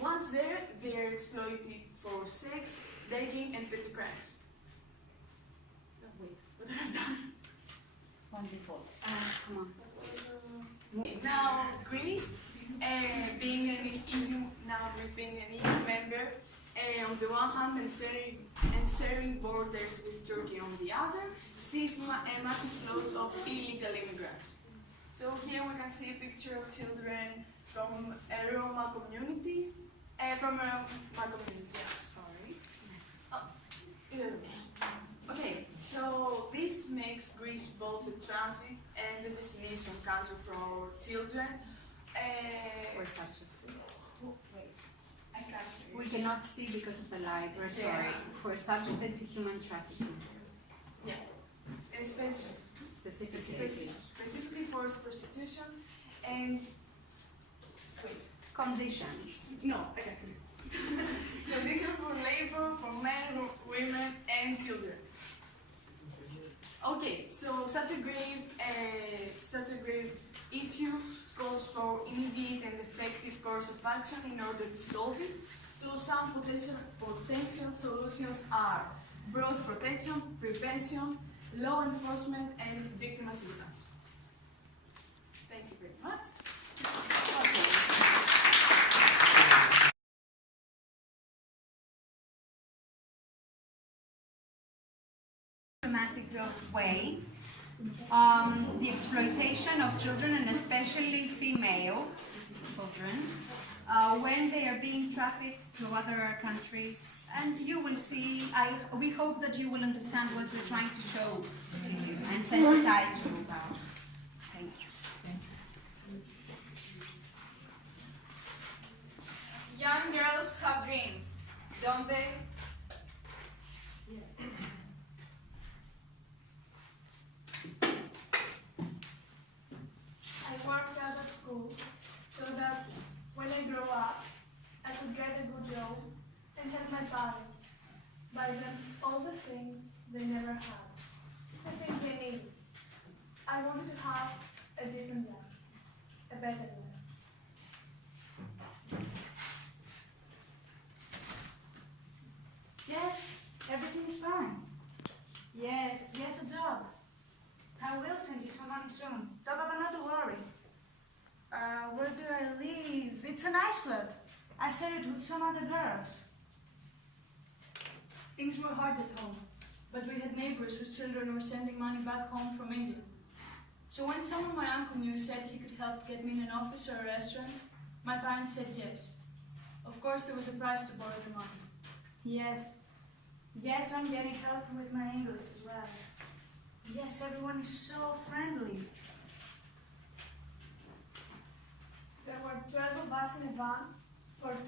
Once there, they are exploited for sex, dating, and petty crimes. No, wait, what have I done? Wonderful. Come on. Now, Greece, being an EU member, on the one hand and sharing borders with Turkey on the other, sees massive flows of illegal immigrants. So here we can see a picture of children from Roma communities, Okay, so this makes Greece both a transit and a destination country for our children. We're subject. Wait, I can't see. We cannot see because of the light. We're sorry. We're subjected to human trafficking. Yeah, specifically forced prostitution and conditions. No, I can't see. Conditions for labor for men, women, and children. Okay, so such a grave issue calls for immediate and effective course of action in order to solve it. So some potential solutions are broad protection, prevention, law enforcement, and victim assistance. Thank you very much. Dramatic way, the exploitation of children and especially female children when they are being trafficked to other countries, and you will see, we hope that you will understand what we're trying to show to you and sensitize you about. Thank you. Young girls have dreams, don't they? I worked hard at school so that when I grow up, I could get a good job and help my parents, buy them all the things they never had, the things they needed. I wanted to have a different life, a better life. Yes, everything is fine. Yes, a job. I will send you some money soon. Tell Papa not to worry. Where do I live? It's a nice flat. I shared it with some other girls. Things were hard at home, but we had neighbors whose children were sending money back home from England. So when someone my uncle knew said he could help get me in an office or a restaurant, my parents said yes. Of course, there was a price to borrow the money. Yes, I'm getting help with my English as well. Yes, everyone is so friendly. There were 12 of us in a van for 2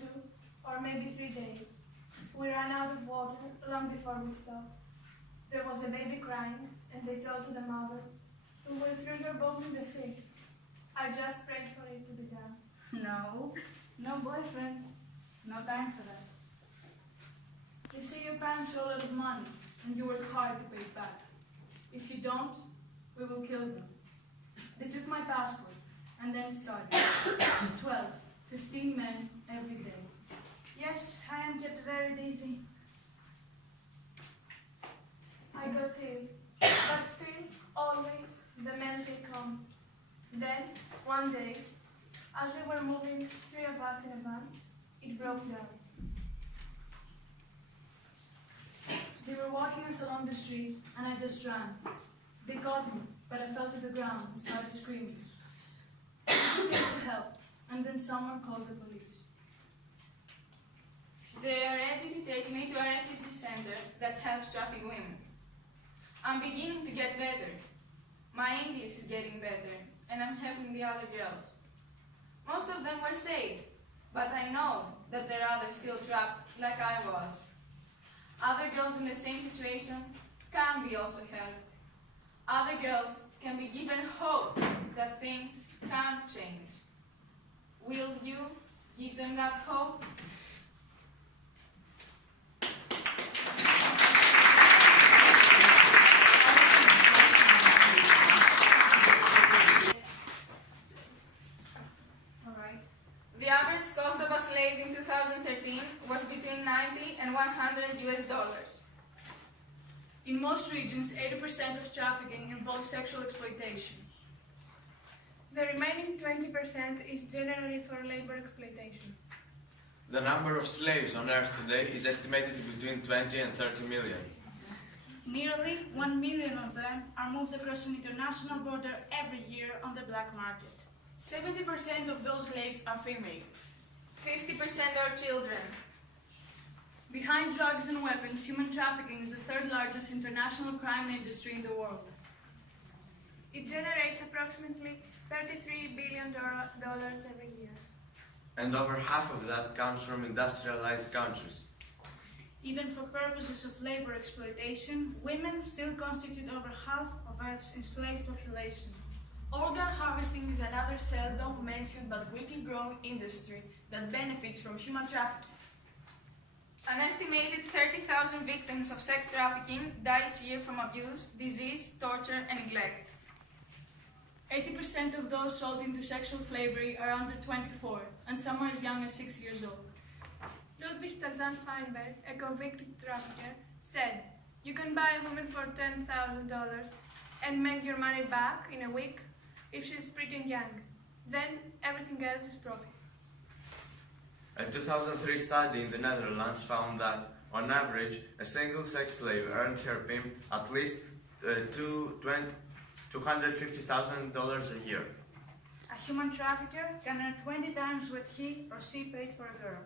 or maybe 3 days. We ran out of water long before we stopped. There was a baby crying, and they told to the mother, "We will throw your bones in the sea." I just prayed for it to be done. No boyfriend. No time for that. They say your parents owe a lot of money, and you work hard to pay it back. If you don't, we will kill them. They took my passport, and then it started. 12, 15 men every day. Yes, I am kept very busy. I got ill, but still, always, the men take on. Then, one day, as we were moving 3 of us in a van, it broke down. They were walking us along the street, and I just ran. They caught me, but I fell to the ground and started screaming. They came to help, and then someone called the police. They are ready to take me to a refugee center that helps traffic women. I'm beginning to get better. My English is getting better, and I'm helping the other girls. Most of them were saved, but I know that there are others still trapped like I was. Other girls in the same situation can be also helped. Other girls can be given hope that things can change. Will you give them that hope? The average cost of a slave million US. In most regions, 80% of trafficking involves sexual exploitation. The remaining 20% is generally for labor exploitation. The number of slaves on Earth today is estimated between 20 and 30 million. Nearly 1 million of them are moved across an international border every year on the black market. 70% of those slaves are female. 50% are children. Behind drugs and weapons, human trafficking is the third largest international crime industry in the world. It generates approximately $33 billion every year. And over half of that comes from industrialized countries. Even for purposes of labor exploitation, women still constitute over half of Earth's enslaved population. Organ harvesting is another seldom mentioned but quickly growing industry that benefits from human trafficking. An estimated 30,000 victims of sex trafficking die each year from abuse, disease, torture, and neglect. 80% of those sold into sexual slavery are under 24, and some are as young as 6 years old. Ludwig Tarzan Feinberg, a convicted trafficker, said, "You can buy a woman for $10,000 and make your money back in a week if she's pretty young. Then everything else is profit." A 2003 study in the Netherlands found that, on average, a single sex slave earned her pimp at least $250,000 a year. A human trafficker can earn 20 times what he or she paid for a girl.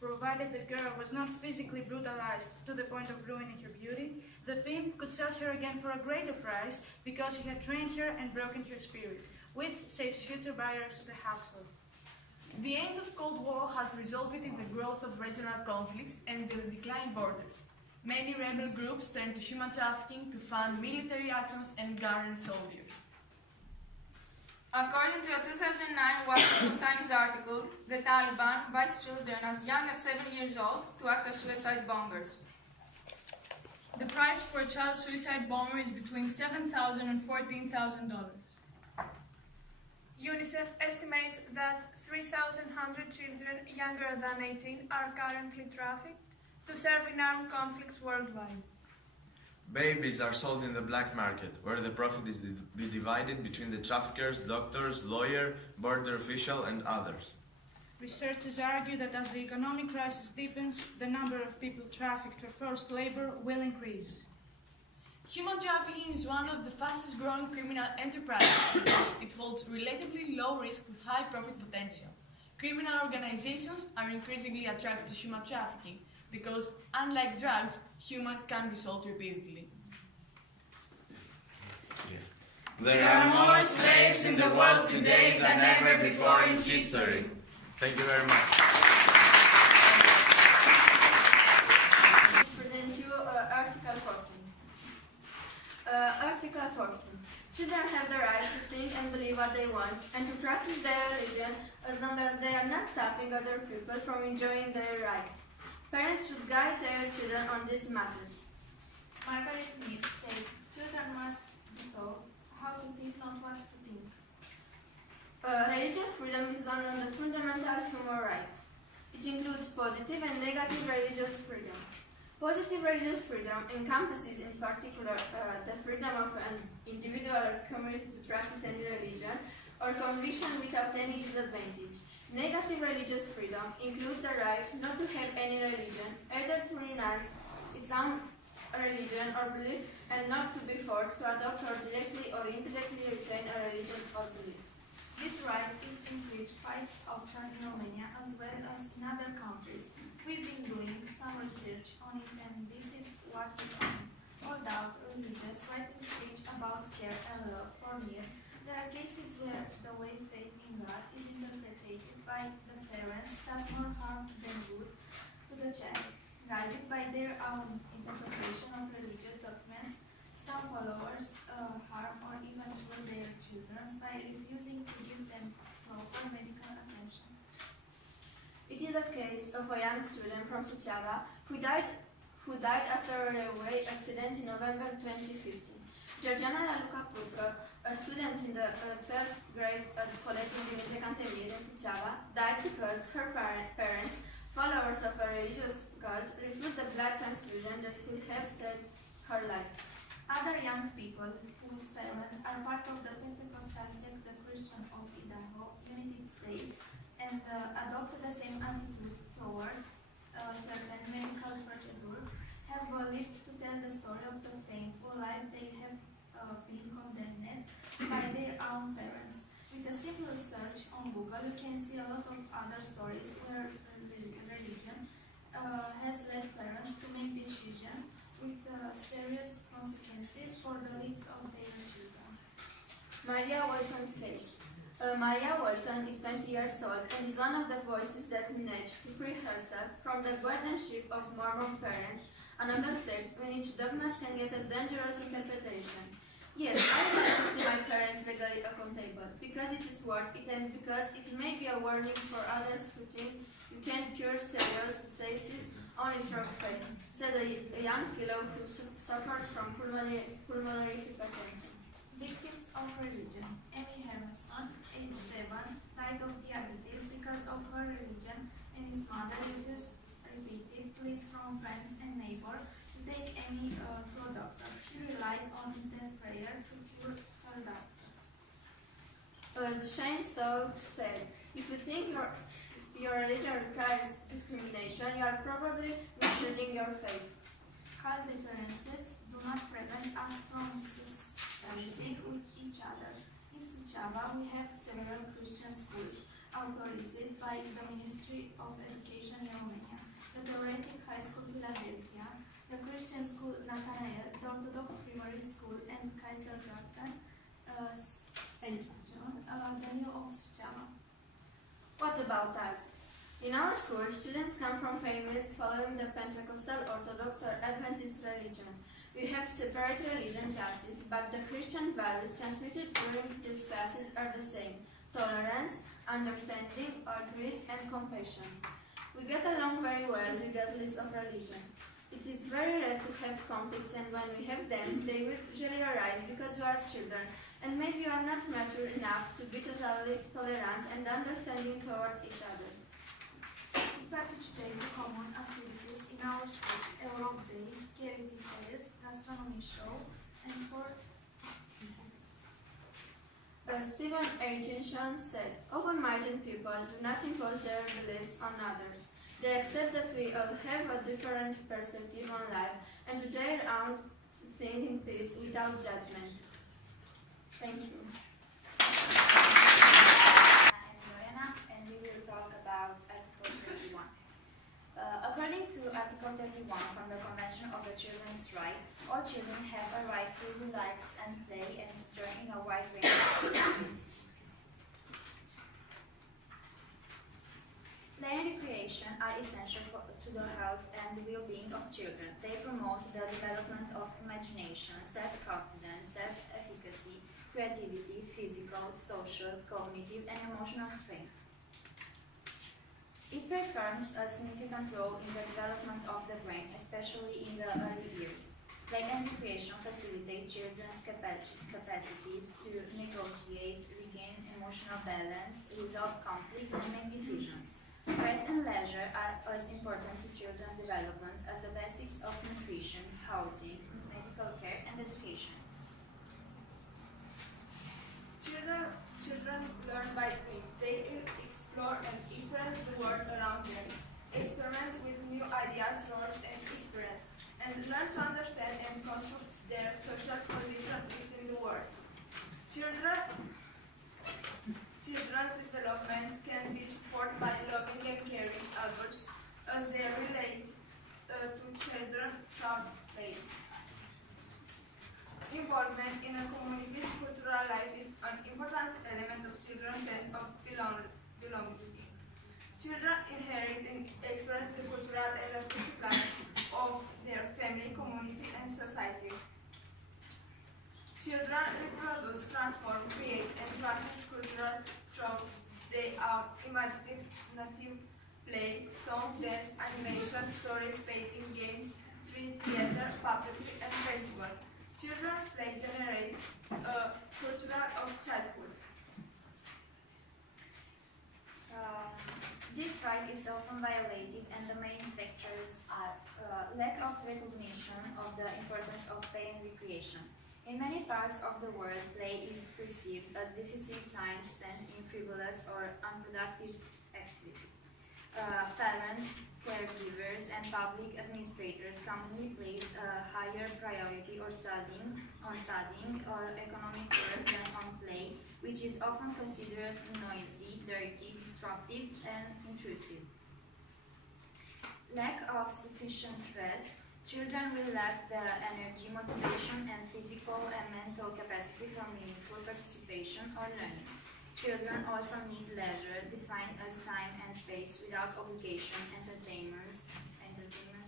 Provided the girl was not physically brutalized to the point of ruining her beauty, the pimp could sell her again for a greater price because he had trained her and broken her spirit, which saves future buyers of the household. The end of Cold War has resulted in the growth of regional conflicts and the decline of borders. Many rebel groups turn to human trafficking to fund military actions and guard soldiers. According to a 2009 Washington Times article, the Taliban buys children as young as 7 years old to act as suicide bombers. The price for a child suicide bomber is between $7,000 and $14,000. UNICEF estimates that 3,100 children younger than 18 are currently trafficked to serve in armed conflicts worldwide. Babies are sold in the black market, where the profit is divided between the traffickers, doctors, lawyer, border official, and others. Researchers argue that as the economic crisis deepens, the number of people trafficked for forced labor will increase. Human trafficking is one of the fastest growing criminal enterprises because it holds relatively low risk with high profit potential. Criminal organizations are increasingly attracted to human trafficking because, unlike drugs, humans can be sold repeatedly. There are more slaves in the world today than ever before in history. Thank you very much. Present you Article 14. Article 14. Children have the right to think and believe what they want and to practice their religion as long as they are not stopping other people from enjoying their rights. Parents should guide their children on these matters. Margaret Mead said, "Children must be taught how to think, not what to think." Religious freedom is one of the fundamental human rights. It includes positive and negative religious freedom. Positive religious freedom encompasses in particular the freedom of an individual or community to practice any religion or conviction without any disadvantage. Negative religious freedom includes the right not to have any religion, either to renounce its own religion or belief, and not to be forced to adopt or directly or indirectly retain a religion or belief. This right is infringed quite often in Romania as well as in other countries. We've been doing some research on it and this is what we found. Although religious right is speech about care and love for me, there are cases where the way faith in God is interpreted by the parents does more harm than good to the child. Guided by their own interpretation of religious documents, some followers harm or even kill their children by refusing to give them proper medical attention. It is a case of a young student from Suceava who died after a railway accident in November 2015. Georgiana Raluca Purcă, a student in the 12th grade at Colegiul Dimitra Cantemir in Suceava, died because her parents Followers of a religious cult refuse the blood transfusion that could have saved her life. Other young people whose parents are part of the Pentecostal sect, the Christian of Idaho, United States, and adopt the same attitude towards a certain medical procedure, have lived to tell the story of the painful life they have been condemned by their own parents. With a simple search on Google, you can see a lot of other stories where religion has led parents to make decisions with serious consequences for the lives of their children. Maria Walton's case. Maria Walton is 20 years old and is one of the voices that managed to free herself from the guardianship of Mormon parents, another sect in which dogmas can get a dangerous interpretation. Yes, I would like to see my parents legally accountable, because it is worth it and because it may be a warning for others who think you can cure serious diseases only through faith, said a young fellow who suffers from pulmonary hypertension. Victims of religion. Amy Harrison, age 7, died of diabetes because of her religion, and his mother refused repeated pleas from friends and neighbors to take Amy to a doctor. She relied on intense prayer to cure her doctor. Shane Stokes said, "If you think your religion requires discrimination, you are probably misreading your faith." Cult differences do not prevent us from socializing with each other. In Suceava, we have several Christian schools authorized by the Ministry of Education in Romania, the Theoretic High School Philadelphia, the Christian School Nathanael, the Orthodox Primary School, and Kindergarten St. John, the New of Suceava. What about us? In our school, students come from families following the Pentecostal, Orthodox, or Adventist religion. We have separate religion classes, but the Christian values transmitted during these classes are the same: tolerance, understanding, altruism, and compassion. We get along very well regardless of religion. It is very rare to have conflicts, and when we have them, they usually arise because we are children, and maybe we are not mature enough to be totally tolerant and understanding towards each other. We package daily common activities in our school: Europe Day, charity fairs, gastronomy show, and sport. Stephen Aitchison said, "Open-minded people do not impose their beliefs on others. They accept that we all have a different perspective on life and to their own think in peace without judgment." Thank you. I'm Lorena, and we will talk about Article 31. According to Article 31 from the Convention of the Children's Right, all children have a right to relax and play and to join in a wide range of activities. Play and recreation are essential to the health and well-being of children. They promote the development of imagination, self-confidence, self-efficacy, creativity, physical, social, cognitive, and emotional strength. It performs a significant role in the development of the brain, especially in the early years. Play and recreation facilitate children's capacities to negotiate, regain emotional balance, resolve conflicts, and make decisions. Rest and leisure are as important to children's development as the basics of nutrition, housing, medical care, and education. Children learn by doing. They explore and experience the world around them, experiment with new ideas, roles, and experience, and learn to understand and construct their social condition within the world. Children's development can be supported by loving and caring adults as they relate to children from play. Involvement in a community's cultural life is an important element of children's sense of belonging. Children inherit and experience the cultural and artistic life of their family, community, and society. Children reproduce, transform, create, and transmit cultural through their imaginative play, song, dance, animation, stories, painting, games, street theater, puppetry, and festival. Children's play generates a culture of childhood. This right is often violated, and the main factors are lack of recognition of the importance of play and recreation. In many parts of the world, play is perceived as deficit time spent in frivolous or unproductive activity. Parents, caregivers, and public administrators commonly place a higher priority on studying or economic work than on play, which is often considered noisy, dirty, disruptive, and intrusive. Lack of sufficient rest. Children will lack the energy, motivation, and physical and mental capacity for meaningful participation or learning. Children also need leisure, defined as time and space without obligation, entertainment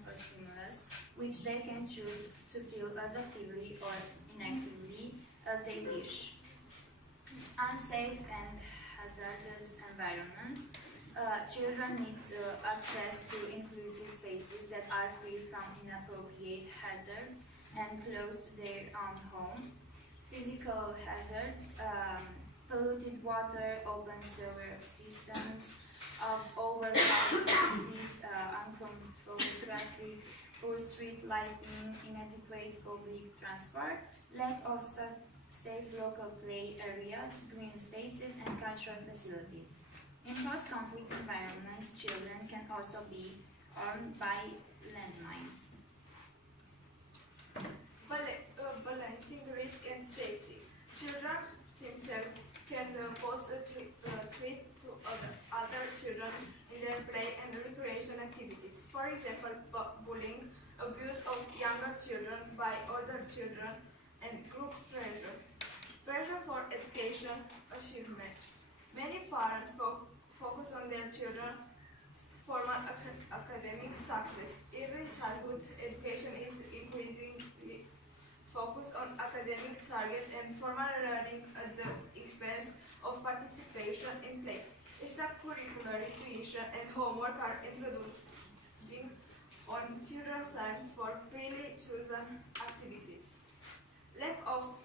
or stimulus, which they can choose to fill as actively or inactively as they wish. Unsafe and hazardous environments. Children need access to inclusive spaces that are free from inappropriate hazards and close to their own home. Physical hazards, polluted water, open sewer systems, overcrowded cities, uncontrolled traffic, poor street lighting, inadequate public transport, lack of safe local play areas, green spaces, and cultural facilities. In post-conflict environments, children can also be harmed by landmines. Balancing risk and safety. Children themselves can pose a threat to other children in their play and recreation activities. For example, bullying, abuse of younger children by older children, and group pressure. Pressure for education achievement. Many parents focus on their children's formal academic success. Early childhood education is increasingly focused on academic targets and formal learning at the expense of participation in play. Extracurricular tuition and homework are introducing on children's time for freely chosen activities. Lack of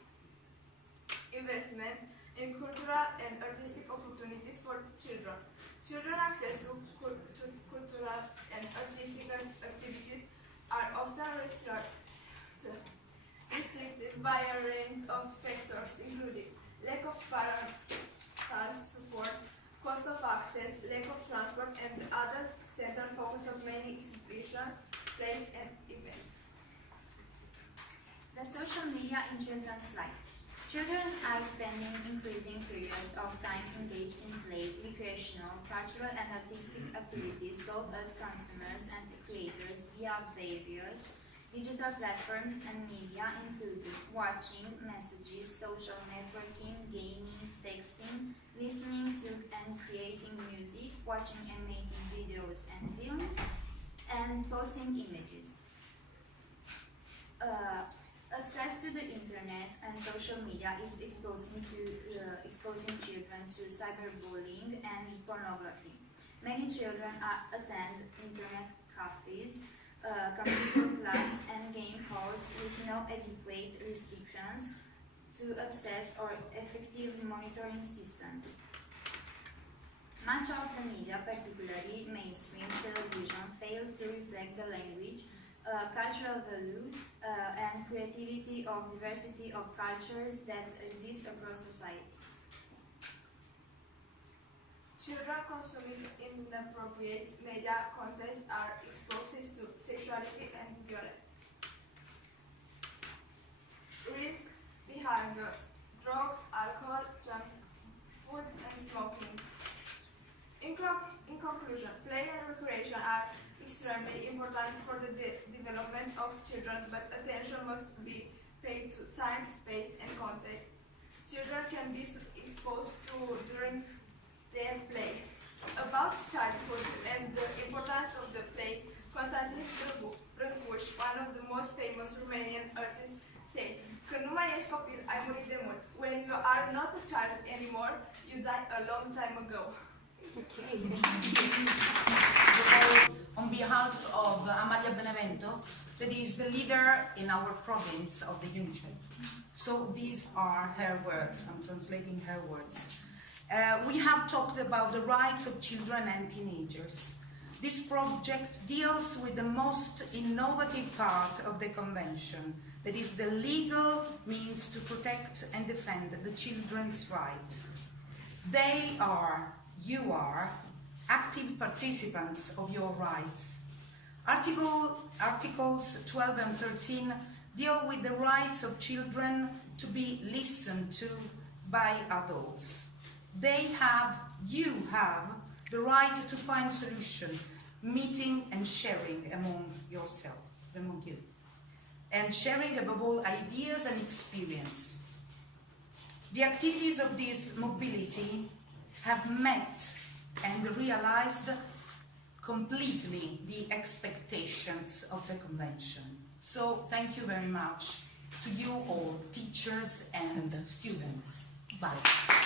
investment in cultural and artistic opportunities for children. Children access to cultural and artistic activities are often restricted by a range of factors, including lack of parental support, cost of access, lack of transport, and other central focus of many exhibitions, plays, and events. The social media in children's life. Children are spending increasing periods of time engaged in play, recreational, cultural, and artistic activities, both as consumers and creators via various digital platforms and media, including watching, messages, social networking, gaming, texting, listening to and creating music, watching and making videos and films, and posting images. Access to the internet and social media is exposing children to cyberbullying and pornography. Many children attend internet cafes, computer clubs, and game halls with no adequate restrictions to access or effective monitoring systems. Much of the media, particularly mainstream television, failed to reflect the language, cultural values, and creativity of diversity of cultures that exist across society. Children consuming inappropriate media content are exposed to sexuality and violence. Risk behaviors: drugs, alcohol, junk food, and smoking. In conclusion, play and recreation are extremely important for the development of children, but attention must be paid to time, space, and contact. Children can be exposed to during their play. About childhood and the importance of the play, Constantin Brâncuș, one of the most famous Romanian artists, said, "Când nu mai ești copil, ai murit de mult. When you are not a child anymore, you died a long time ago." Okay. On behalf of Amalia Benevento, that is the leader in our province of the UNICEF. So these are her words. I'm translating her words. We have talked about the rights of children and teenagers. This project deals with the most innovative part of the Convention, that is the legal means to protect and defend the children's right. They are, you are, active participants of your rights. Articles 12 and 13 deal with the rights of children to be listened to by adults. They have, you have, the right to find solution, meeting and sharing among yourself, among you. And sharing above all ideas and experience. The activities of this mobility have met and realized completely the expectations of the Convention. So thank you very much to you all, teachers and students. Bye.